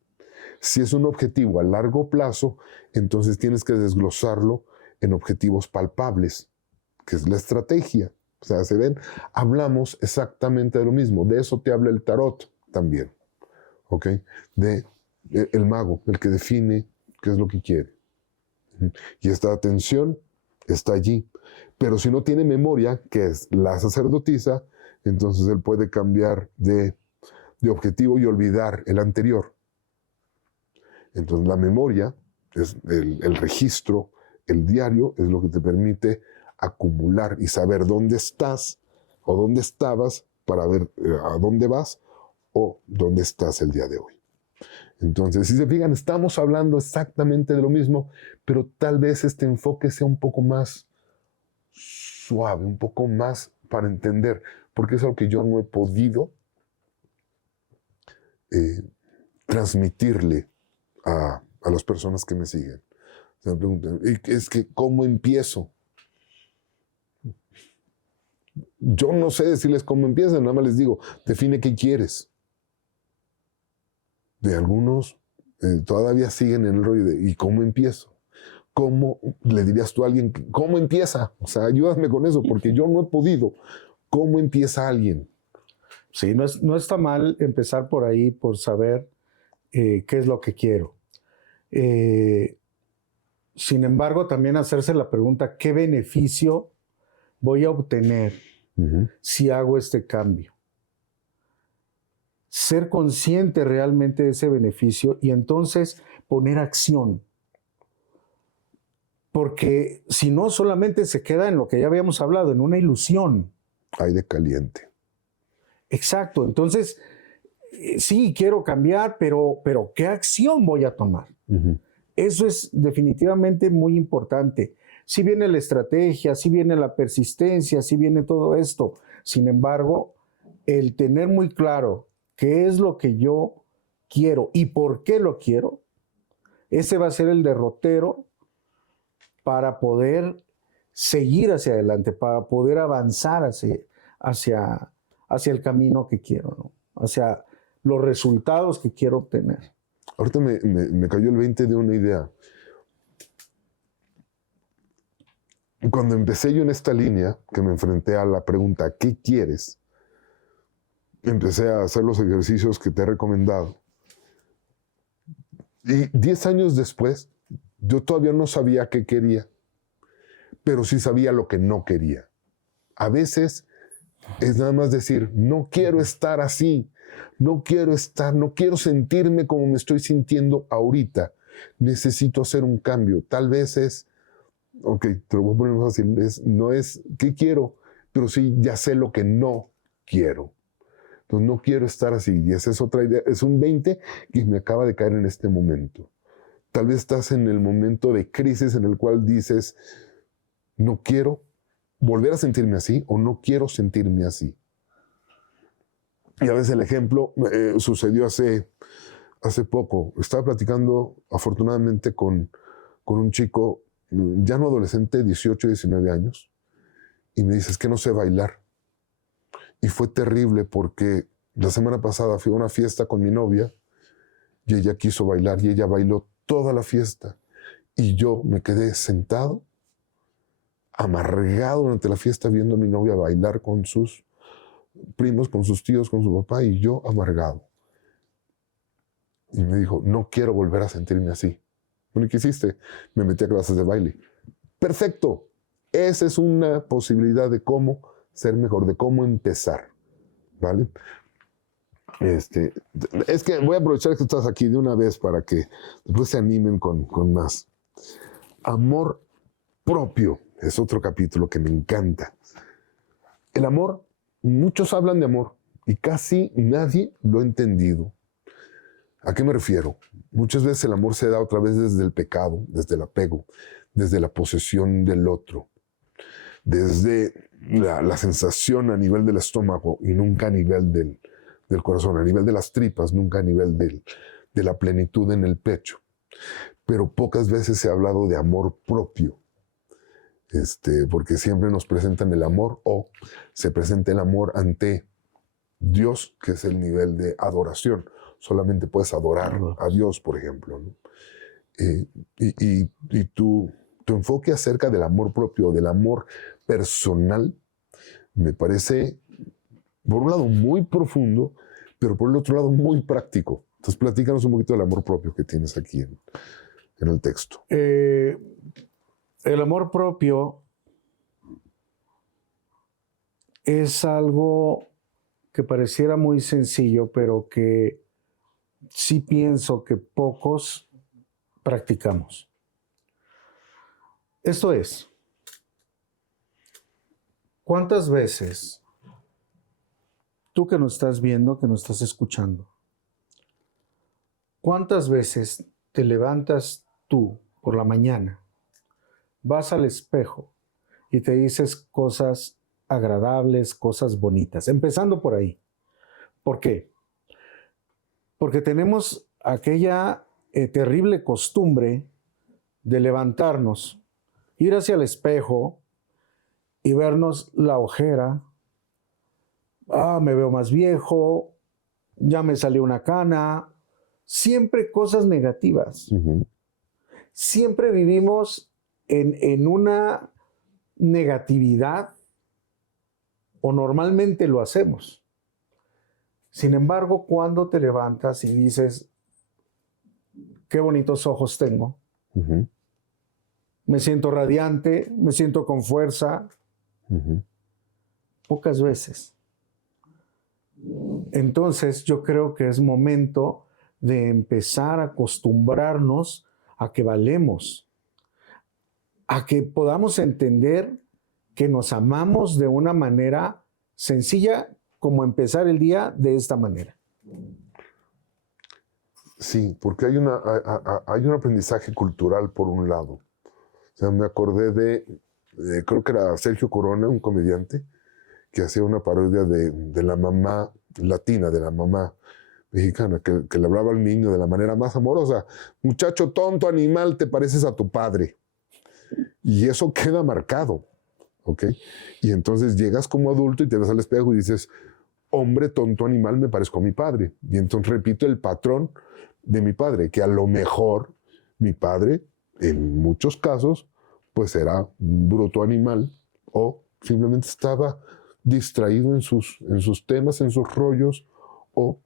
Si es un objetivo a largo plazo, entonces tienes que desglosarlo en objetivos palpables, que es la estrategia. O sea, ¿se ven? Hablamos exactamente de lo mismo. De eso te habla el tarot también. ¿Ok? El mago, el que define qué es lo que quiere. Y esta atención está allí. Pero si no tiene memoria, que es la sacerdotisa, entonces él puede cambiar de objetivo y olvidar el anterior. Entonces la memoria el registro, el diario, es lo que te permite acumular y saber dónde estás o dónde estabas para ver a dónde vas o dónde estás el día de hoy. Entonces, si se fijan, estamos hablando exactamente de lo mismo, pero tal vez este enfoque sea un poco más suave, un poco más para entender, porque es algo que yo no he podido transmitirle a las personas que me siguen. Se me preguntan, es que, ¿cómo empiezo? Yo no sé decirles cómo empiezan, nada más les digo, define qué quieres. De algunos todavía siguen en el rollo de, ¿y cómo empiezo? ¿Cómo le dirías tú a alguien, cómo empieza? O sea, ayúdame con eso, porque yo no he podido. ¿Cómo empieza alguien? Sí, no está mal empezar por ahí, por saber qué es lo que quiero. Sin embargo, también hacerse la pregunta, ¿qué beneficio voy a obtener si hago este cambio? Ser consciente realmente de ese beneficio y entonces poner acción. Porque si no, solamente se queda en lo que ya habíamos hablado, en una ilusión. Aire caliente. Exacto. Entonces, sí, quiero cambiar, pero ¿qué acción voy a tomar? Eso es definitivamente muy importante. Sí viene la estrategia, sí viene la persistencia, sí viene todo esto. Sin embargo, el tener muy claro qué es lo que yo quiero y por qué lo quiero, ese va a ser el derrotero para poder seguir hacia adelante, para poder avanzar hacia el camino que quiero, ¿no? Hacia los resultados que quiero obtener. Ahorita me cayó el 20 de una idea. Cuando empecé yo en esta línea, que me enfrenté a la pregunta, ¿qué quieres? Empecé a hacer los ejercicios que te he recomendado. Y 10 años después, yo todavía no sabía qué quería, pero sí sabía lo que no quería. A veces es nada más decir, no quiero estar así, no quiero sentirme como me estoy sintiendo ahorita. Necesito hacer un cambio. Tal vez es, ok, te lo voy a poner más fácil, no es qué quiero, pero sí ya sé lo que no quiero. Entonces no quiero estar así. Y esa es otra idea. Es un 20 que me acaba de caer en este momento. Tal vez estás en el momento de crisis en el cual dices, no quiero volver a sentirme así o no quiero sentirme así. Y a veces el ejemplo sucedió hace poco. Estaba platicando afortunadamente con un chico, ya no adolescente, 18, 19 años, y me dice, es que no sé bailar. Y fue terrible porque la semana pasada fui a una fiesta con mi novia y ella quiso bailar y ella bailó toda la fiesta. Y yo me quedé sentado, amargado durante la fiesta viendo a mi novia bailar con sus primos, con sus tíos, con su papá y yo amargado. Y me dijo, no quiero volver a sentirme así. Bueno, ¿y qué hiciste? Me metí a clases de baile. Perfecto. Esa es una posibilidad de cómo ser mejor, de cómo empezar. ¿Vale? Es que voy a aprovechar que estás aquí de una vez para que después se animen con más. Amor propio es otro capítulo que me encanta. El amor, muchos hablan de amor y casi nadie lo ha entendido. ¿A qué me refiero? Muchas veces el amor se da otra vez desde el pecado, desde el apego, desde la posesión del otro, desde la sensación a nivel del estómago y nunca a nivel del corazón, a nivel de las tripas, nunca a nivel de la plenitud en el pecho. Pero pocas veces se ha hablado de amor propio, porque siempre nos presentan el amor o se presenta el amor ante Dios, que es el nivel de adoración. Solamente puedes adorar a Dios, por ejemplo, ¿no? Y tu enfoque acerca del amor propio, del amor personal, me parece, por un lado, muy profundo, pero por el otro lado, muy práctico. Entonces, platícanos un poquito del amor propio que tienes aquí en el texto. El amor propio es algo que pareciera muy sencillo, pero que sí pienso que pocos practicamos. Esto es, ¿cuántas veces tú que nos estás viendo, que nos estás escuchando, cuántas veces te levantas tú por la mañana, vas al espejo y te dices cosas agradables, cosas bonitas? Empezando por ahí. ¿Por qué? Porque tenemos aquella terrible costumbre de levantarnos, ir hacia el espejo y vernos la ojera. Me veo más viejo, ya me salió una cana. Siempre cosas negativas. Uh-huh. Siempre vivimos en una negatividad, o normalmente lo hacemos. Sin embargo, cuando te levantas y dices, qué bonitos ojos tengo, Uh-huh. me siento radiante, me siento con fuerza, Uh-huh. pocas veces. Entonces yo creo que es momento de empezar a acostumbrarnos a que valemos, a que podamos entender que nos amamos de una manera sencilla, como empezar el día de esta manera. Sí, porque hay un aprendizaje cultural por un lado. O sea, me acordé creo que era Sergio Corona, un comediante, que hacía una parodia de la mamá latina, de la mamá mexicana, que le hablaba al niño de la manera más amorosa. Muchacho tonto, animal, te pareces a tu padre. Y eso queda marcado, ¿ok? Y entonces llegas como adulto y te ves al espejo y dices, hombre tonto, animal, me parezco a mi padre. Y entonces repito el patrón de mi padre, que a lo mejor mi padre, en muchos casos, pues era un bruto animal o simplemente estaba distraído en sus temas, en sus rollos, o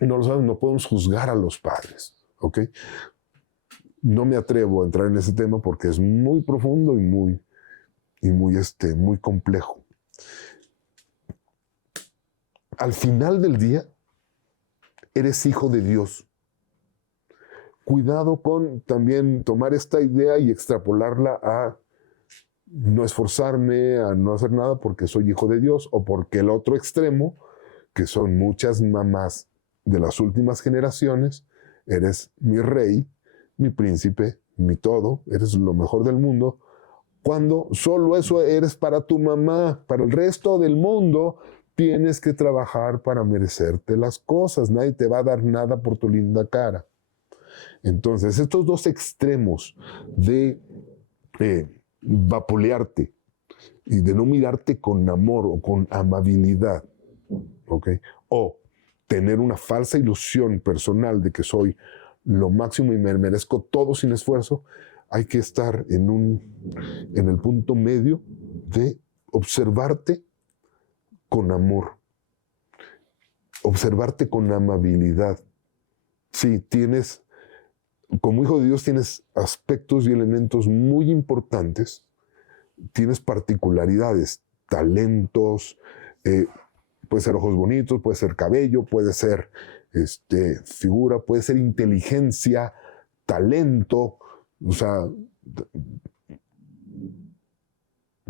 no lo saben, no podemos juzgar a los padres, ¿ok? No me atrevo a entrar en ese tema porque es muy profundo y muy complejo. Al final del día, eres hijo de Dios. Cuidado con también tomar esta idea y extrapolarla a no esforzarme, a no hacer nada porque soy hijo de Dios, o porque el otro extremo, que son muchas mamás de las últimas generaciones, eres mi rey, mi príncipe, mi todo, eres lo mejor del mundo, cuando solo eso eres para tu mamá. Para el resto del mundo tienes que trabajar para merecerte las cosas. Nadie te va a dar nada por tu linda cara. Entonces, estos dos extremos de vapulearte y de no mirarte con amor o con amabilidad, ¿ok? O tener una falsa ilusión personal de que soy lo máximo y me merezco todo sin esfuerzo, hay que estar en el punto medio de observarte con amor, observarte con amabilidad. Sí, como hijo de Dios tienes aspectos y elementos muy importantes, tienes particularidades, talentos, puede ser ojos bonitos, puede ser cabello, puede ser figura, puede ser inteligencia, talento, o sea,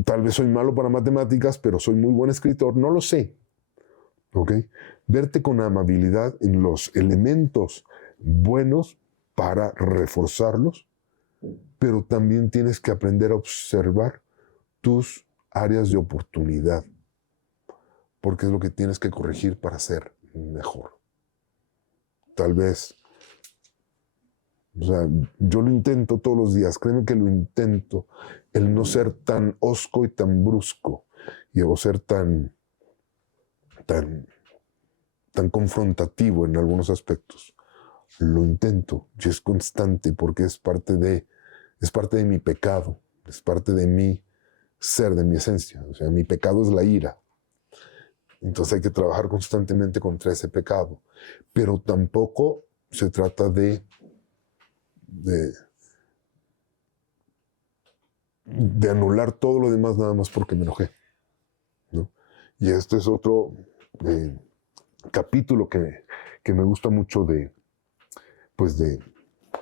tal vez soy malo para matemáticas, pero soy muy buen escritor, no lo sé, ¿ok? Verte con amabilidad en los elementos buenos para reforzarlos, pero también tienes que aprender a observar tus áreas de oportunidad, porque es lo que tienes que corregir para ser mejor. Tal vez, o sea, yo lo intento todos los días, créeme que lo intento, el no ser tan hosco y tan brusco, y o ser tan confrontativo en algunos aspectos. Lo intento y es constante porque es parte de mi pecado, es parte de mi ser, de mi esencia. O sea, mi pecado es la ira. Entonces hay que trabajar constantemente contra ese pecado. Pero tampoco se trata de anular todo lo demás nada más porque me enojé, ¿no? Y este es otro capítulo que me gusta mucho de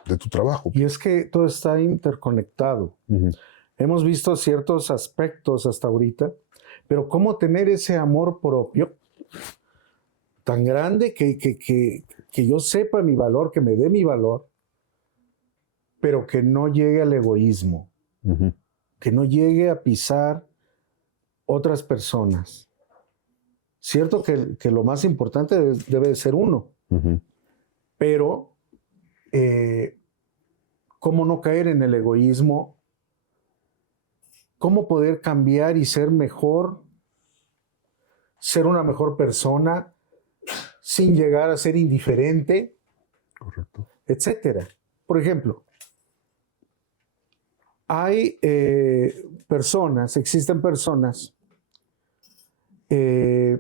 de tu trabajo. Y es que todo está interconectado. Hemos visto ciertos aspectos hasta ahorita, pero cómo tener ese amor propio tan grande que yo sepa mi valor, que me dé mi valor, pero que no llegue al egoísmo, que no llegue a pisar otras personas. Cierto que lo más importante debe de ser uno, pero ¿cómo no caer en el egoísmo? ¿Cómo poder cambiar y ser mejor, ser una mejor persona, sin llegar a ser indiferente, Correcto. etcétera? Por ejemplo, hay existen personas que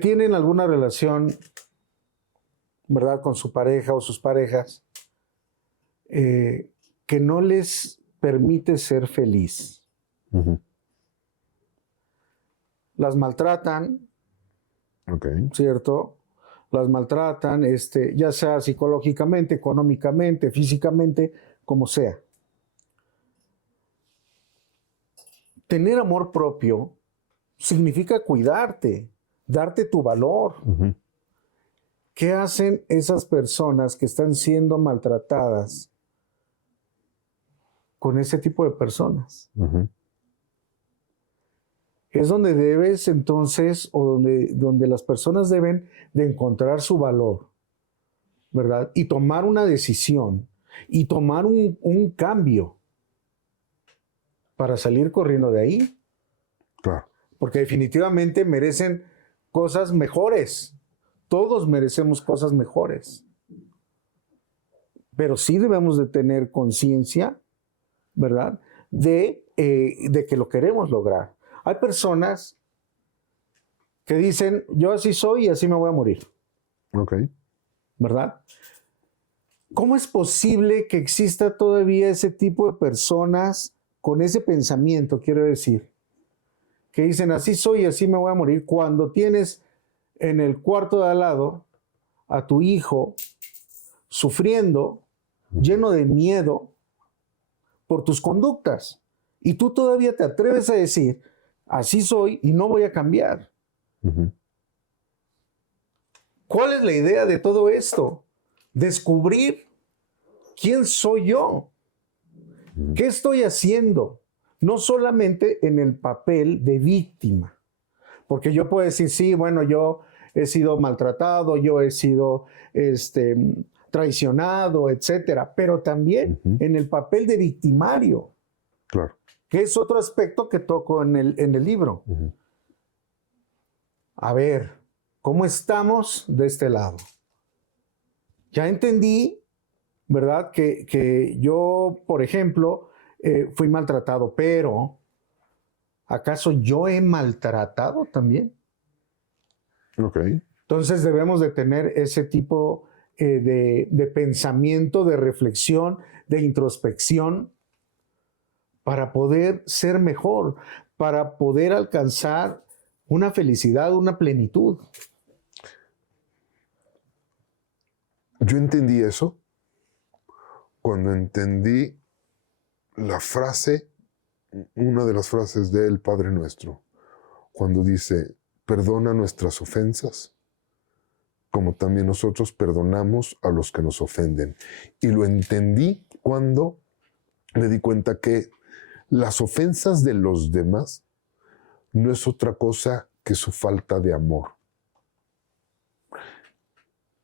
tienen alguna relación, ¿verdad?, con su pareja o sus parejas, que no les permite ser feliz. Las maltratan, ¿cierto? Las maltratan, ya sea psicológicamente, económicamente, físicamente, como sea. Tener amor propio significa cuidarte, darte tu valor. ¿Qué hacen esas personas que están siendo maltratadas con ese tipo de personas? Es donde debes entonces, o donde las personas deben de encontrar su valor, ¿verdad? Y tomar una decisión, y tomar un cambio para salir corriendo de ahí. Claro. Porque definitivamente merecen cosas mejores. Todos merecemos cosas mejores. Pero sí debemos de tener conciencia, ¿verdad?, de que lo queremos lograr. Hay personas que dicen, yo así soy y así me voy a morir. ¿Verdad? ¿Cómo es posible que exista todavía ese tipo de personas con ese pensamiento, quiero decir? Que dicen, así soy y así me voy a morir, cuando tienes en el cuarto de al lado a tu hijo sufriendo, lleno de miedo por tus conductas. Y tú todavía te atreves a decir, así soy y no voy a cambiar. ¿Cuál es la idea de todo esto? Descubrir quién soy yo. ¿Qué estoy haciendo? No solamente en el papel de víctima. Porque yo puedo decir, sí, bueno, yo he sido maltratado, yo he sido traicionado, etcétera. Pero también en el papel de victimario. Claro. Que es otro aspecto que toco en el libro. A ver, ¿cómo estamos de este lado? Ya entendí, ¿verdad?, que yo, por ejemplo, fui maltratado, pero ¿acaso yo he maltratado también? Entonces debemos de tener ese tipo de pensamiento, de reflexión, de introspección, para poder ser mejor, para poder alcanzar una felicidad, una plenitud. Yo entendí eso cuando entendí la frase, una de las frases del Padre Nuestro, cuando dice, perdona nuestras ofensas, como también nosotros perdonamos a los que nos ofenden. Y lo entendí cuando me di cuenta que las ofensas de los demás no es otra cosa que su falta de amor.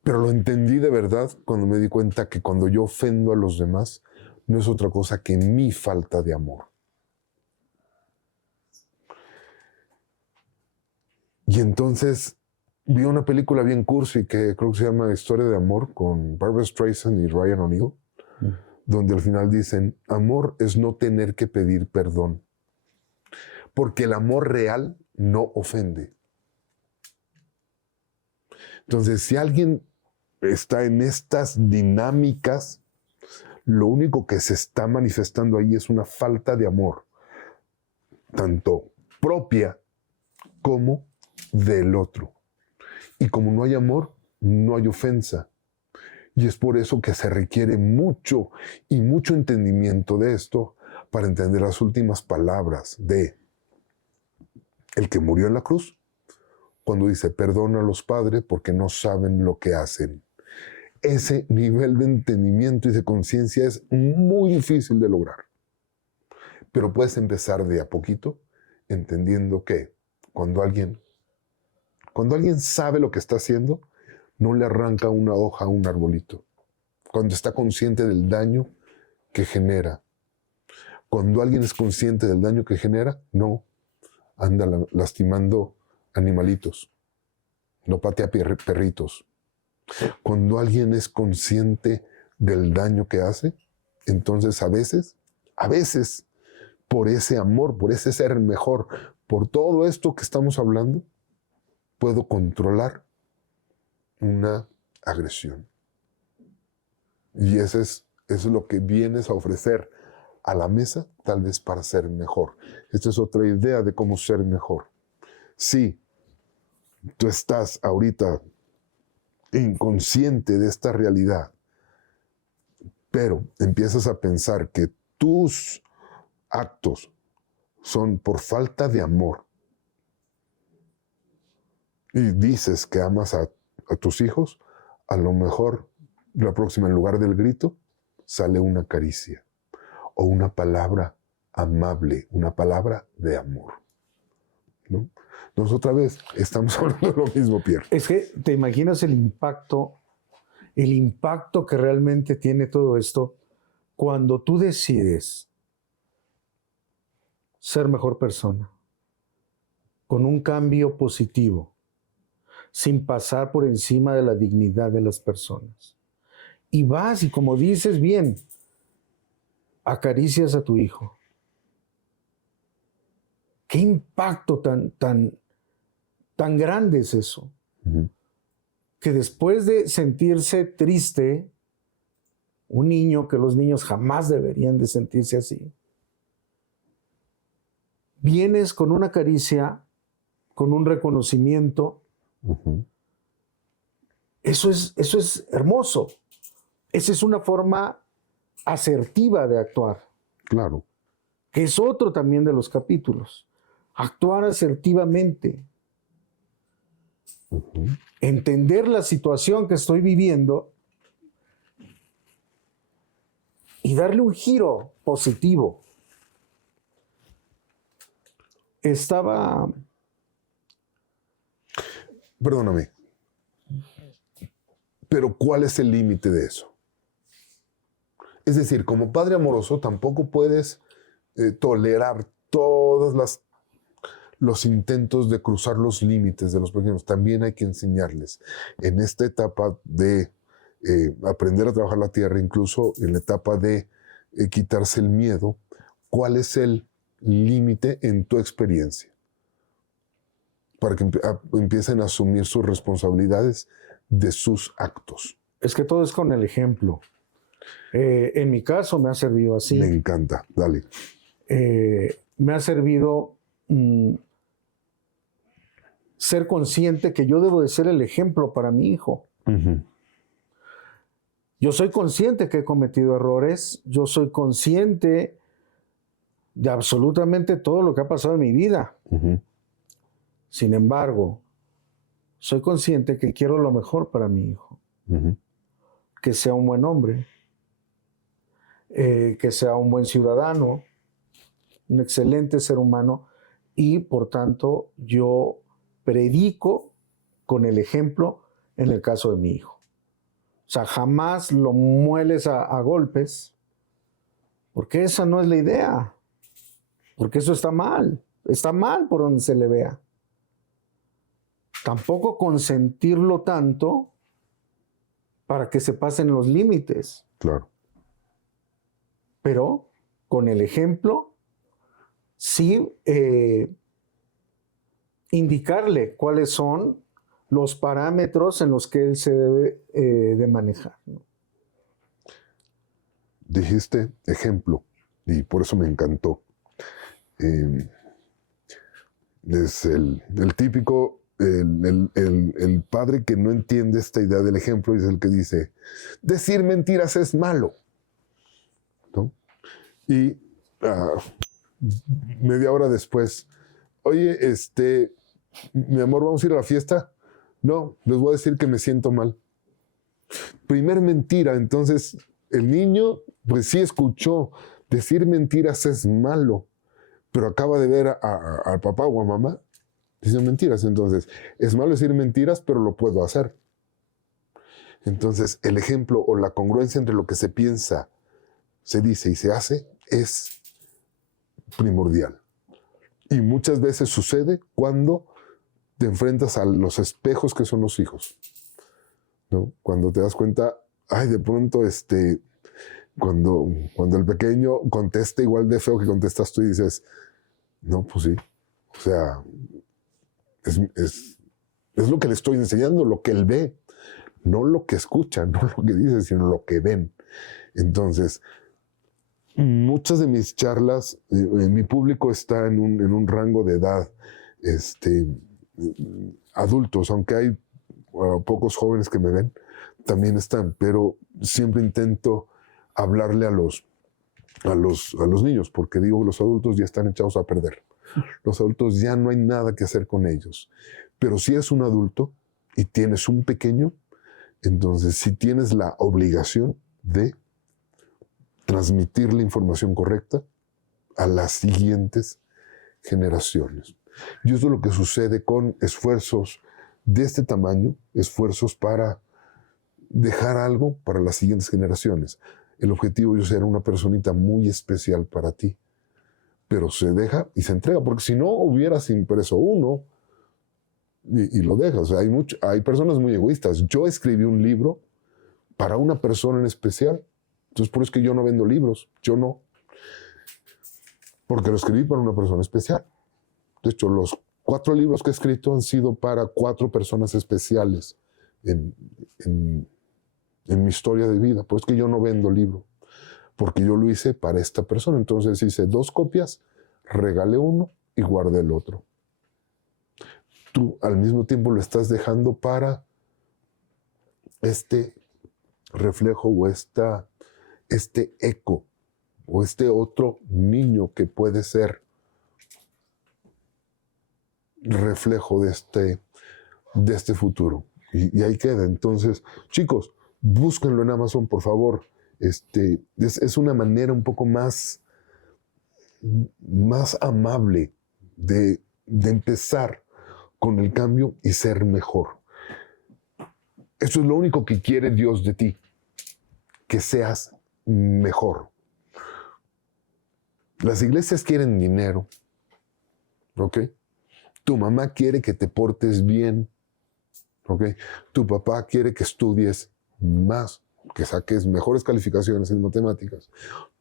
Pero lo entendí de verdad cuando me di cuenta que cuando yo ofendo a los demás, no es otra cosa que mi falta de amor. Y entonces vi una película bien cursi que creo que se llama Historia de Amor, con Barbra Streisand y Ryan O'Neal, donde al final dicen, amor es no tener que pedir perdón, porque el amor real no ofende. Entonces, si alguien está en estas dinámicas, lo único que se está manifestando ahí es una falta de amor, tanto propia como del otro. Y como no hay amor, no hay ofensa. Y es por eso que se requiere mucho y mucho entendimiento de esto para entender las últimas palabras de el que murió en la cruz, cuando dice, perdona a los padres porque no saben lo que hacen. Ese nivel de entendimiento y de conciencia es muy difícil de lograr. Pero puedes empezar de a poquito, entendiendo que cuando alguien sabe lo que está haciendo, no le arranca una hoja a un arbolito. Cuando está consciente del daño que genera. Cuando alguien es consciente del daño que genera, no anda lastimando animalitos, no patea perritos. Cuando alguien es consciente del daño que hace, entonces a veces, por ese amor, por ese ser mejor, por todo esto que estamos hablando, puedo controlar una agresión. Y eso es lo que vienes a ofrecer a la mesa, tal vez para ser mejor. Esta es otra idea de cómo ser mejor. Sí, tú estás ahorita inconsciente de esta realidad, pero empiezas a pensar que tus actos son por falta de amor y dices que amas a tus hijos, a lo mejor la próxima, en lugar del grito, sale una caricia o una palabra amable, una palabra de amor, ¿no? Entonces, otra vez, estamos hablando de lo mismo, Pierre. Es que te imaginas el impacto que realmente tiene todo esto cuando tú decides ser mejor persona, con un cambio positivo, sin pasar por encima de la dignidad de las personas. Y vas y, como dices bien, acaricias a tu hijo. ¿Qué impacto tan grande es eso? Uh-huh. Que después de sentirse triste, un niño, que los niños jamás deberían de sentirse así, vienes con una caricia, con un reconocimiento. Uh-huh. Eso es hermoso. Esa es una forma asertiva de actuar. Claro. Que es otro también de los capítulos. Actuar asertivamente. Uh-huh. Entender la situación que estoy viviendo y darle un giro positivo. Perdóname, pero ¿cuál es el límite de eso? Es decir, como padre amoroso tampoco puedes tolerar todos los intentos de cruzar los límites de los pequeños. También hay que enseñarles en esta etapa de aprender a trabajar la tierra, incluso en la etapa de quitarse el miedo, ¿cuál es el límite en tu experiencia? Para que empiecen a asumir sus responsabilidades de sus actos. Es que todo es con el ejemplo. En mi caso me ha servido así. Me encanta, dale. Me ha servido ser consciente que yo debo de ser el ejemplo para mi hijo. Uh-huh. Yo soy consciente que he cometido errores. Yo soy consciente de absolutamente todo lo que ha pasado en mi vida. Uh-huh. Sin embargo, soy consciente que quiero lo mejor para mi hijo. Uh-huh. Que sea un buen hombre, que sea un buen ciudadano, un excelente ser humano, y por tanto yo predico con el ejemplo en el caso de mi hijo. O sea, jamás lo mueles a golpes, porque esa no es la idea, porque eso está mal por donde se le vea. Tampoco consentirlo tanto para que se pasen los límites. Claro. Pero con el ejemplo, sí indicarle cuáles son los parámetros en los que él se debe de manejar, ¿no? Dijiste ejemplo, y por eso me encantó. Es el típico el padre que no entiende esta idea del ejemplo es el que dice, decir mentiras es malo, ¿no? Y media hora después, oye, mi amor, ¿vamos a ir a la fiesta? No, les voy a decir que me siento mal. Primer mentira, entonces el niño pues sí escuchó, decir mentiras es malo, pero acaba de ver al papá o a mamá dicen mentiras. Entonces, es malo decir mentiras, pero lo puedo hacer. Entonces, el ejemplo o la congruencia entre lo que se piensa, se dice y se hace es primordial. Y muchas veces sucede cuando te enfrentas a los espejos que son los hijos, ¿no? Cuando te das cuenta, ay, de pronto, cuando el pequeño contesta igual de feo que contestas tú y dices, no, pues sí, o sea, es lo que le estoy enseñando, lo que él ve, no lo que escucha, no lo que dice, sino lo que ven. Entonces, muchas de mis charlas, mi público está en un rango de edad, adultos, aunque hay pocos jóvenes que me ven, también están, pero siempre intento hablarle a los niños, porque digo, los adultos ya están echados a perder. Los adultos ya no hay nada que hacer con ellos. Pero si eres un adulto y tienes un pequeño, entonces sí tienes la obligación de transmitir la información correcta a las siguientes generaciones. Y eso es lo que sucede con esfuerzos de este tamaño, esfuerzos para dejar algo para las siguientes generaciones. El objetivo es ser una personita muy especial para ti, pero se deja y se entrega, porque si no hubieras impreso uno y lo dejas. O sea, hay personas muy egoístas. Yo escribí un libro para una persona en especial, entonces por eso es que yo no vendo libros, yo no, porque lo escribí para una persona especial. De hecho, los 4 libros que he escrito han sido para 4 personas especiales en mi historia de vida. Por eso es que yo no vendo libro, porque yo lo hice para esta persona. Entonces hice 2 copias, regalé uno y guardé el otro. Tú al mismo tiempo lo estás dejando para este reflejo o este eco o este otro niño que puede ser reflejo de este futuro. Y ahí queda. Entonces, chicos, búsquenlo en Amazon, por favor. Es una manera un poco más amable de empezar con el cambio y ser mejor. Eso es lo único que quiere Dios de ti, que seas mejor. Las iglesias quieren dinero, ¿ok? Tu mamá quiere que te portes bien, ¿ok? Tu papá quiere que estudies más, que saques mejores calificaciones en matemáticas.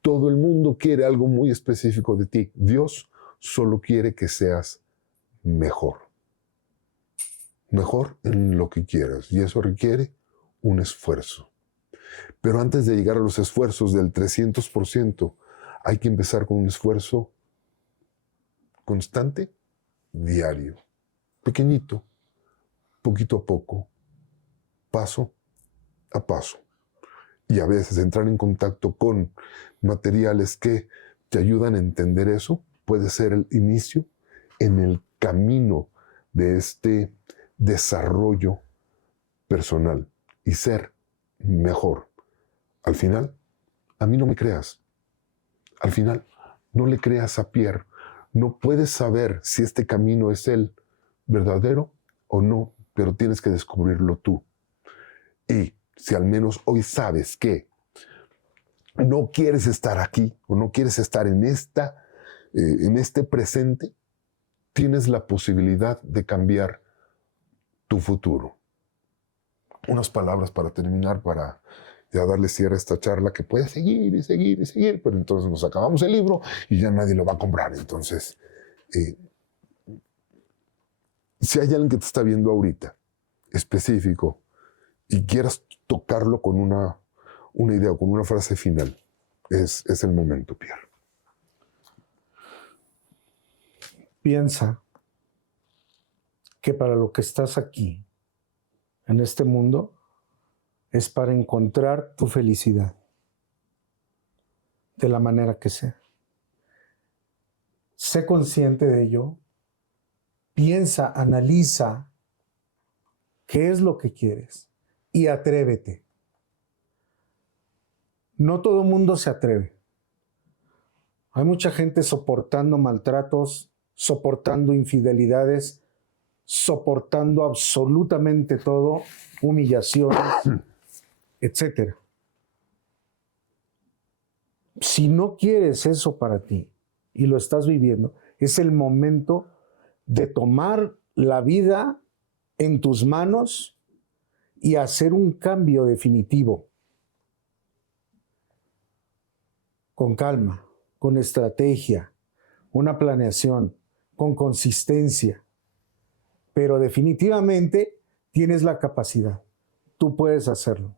Todo el mundo quiere algo muy específico de ti. Dios solo quiere que seas mejor. Mejor en lo que quieras. Y eso requiere un esfuerzo. Pero antes de llegar a los esfuerzos del 300%, hay que empezar con un esfuerzo constante, diario, pequeñito, poquito a poco, paso a paso. Y a veces entrar en contacto con materiales que te ayudan a entender eso puede ser el inicio en el camino de este desarrollo personal y ser mejor. Al final, a mí no me creas. Al final, no le creas a Pierre. No puedes saber si este camino es el verdadero o no, pero tienes que descubrirlo tú. Y si al menos hoy sabes que no quieres estar aquí o no quieres estar en este presente, tienes la posibilidad de cambiar tu futuro. Unas palabras para terminar, para ya darle cierre a esta charla que puede seguir y seguir y seguir, pero entonces nos acabamos el libro y ya nadie lo va a comprar. Entonces, si hay alguien que te está viendo ahorita, específico, y quieras tocarlo con una idea o con una frase final, es el momento, Pierre. Piensa que para lo que estás aquí, en este mundo, es para encontrar tu felicidad, de la manera que sea. Sé consciente de ello, piensa, analiza qué es lo que quieres y atrévete. No todo el mundo se atreve. Hay mucha gente soportando maltratos, soportando infidelidades, soportando absolutamente todo, humillaciones, etc. Si no quieres eso para ti y lo estás viviendo, es el momento de tomar la vida en tus manos y hacer un cambio definitivo. Con calma, con estrategia, una planeación, con consistencia. Pero definitivamente tienes la capacidad. Tú puedes hacerlo.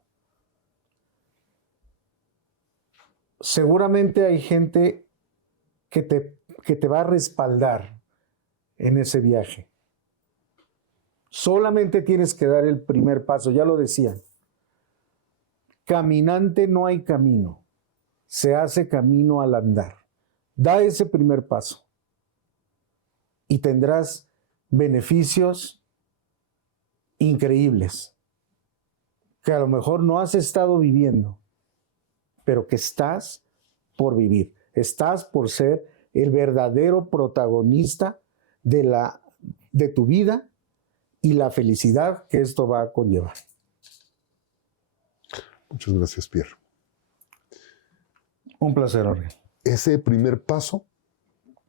Seguramente hay gente que te va a respaldar en ese viaje. Solamente tienes que dar el primer paso, ya lo decían. Caminante no hay camino, se hace camino al andar. Da ese primer paso y tendrás beneficios increíbles que a lo mejor no has estado viviendo, pero que estás por vivir. Estás por ser el verdadero protagonista de tu vida y la felicidad que esto va a conllevar. Muchas gracias, Pierre. Un placer, Jorge. Ese primer paso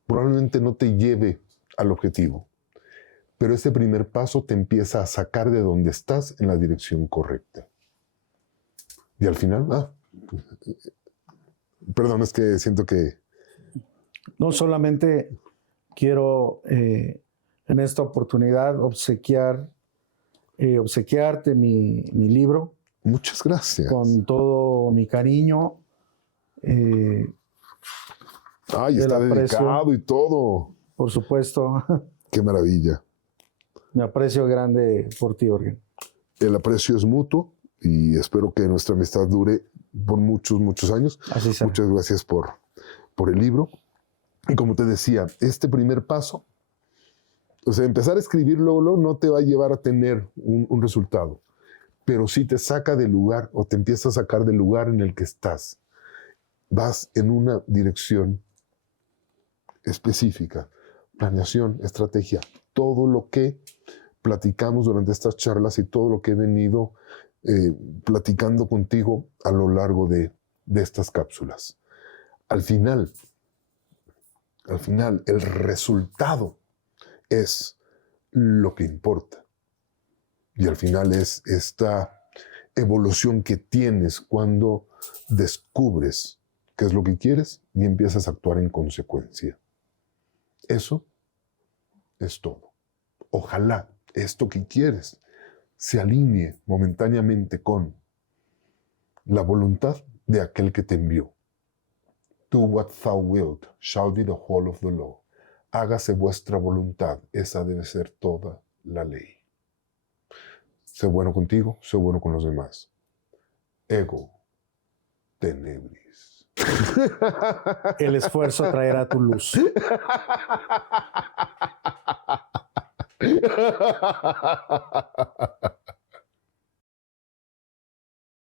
probablemente no te lleve al objetivo, pero ese primer paso te empieza a sacar de donde estás en la dirección correcta. Y al final, perdón, es que siento que... No solamente quiero en esta oportunidad obsequiarte mi libro. Muchas gracias. Con todo mi cariño. Está dedicado y todo. Por supuesto. Qué maravilla. Mi aprecio grande por ti, Jorge. El aprecio es mutuo y espero que nuestra amistad dure por muchos, muchos años. Así será. Muchas gracias por el libro. Y como te decía, este primer paso, o sea, empezar a escribir luego no te va a llevar a tener un resultado, pero sí te saca del lugar o te empieza a sacar del lugar en el que estás. Vas en una dirección específica, planeación, estrategia, todo lo que platicamos durante estas charlas y todo lo que he venido platicando contigo a lo largo de estas cápsulas. Al final, el resultado es lo que importa. Y al final es esta evolución que tienes cuando descubres qué es lo que quieres y empiezas a actuar en consecuencia. Eso es todo. Ojalá esto que quieres se alinee momentáneamente con la voluntad de aquel que te envió. Do what thou wilt shall be the whole of the law. Hágase vuestra voluntad, esa debe ser toda la ley. Sé bueno contigo, sé bueno con los demás. Ego tenebris. El esfuerzo traerá tu luz.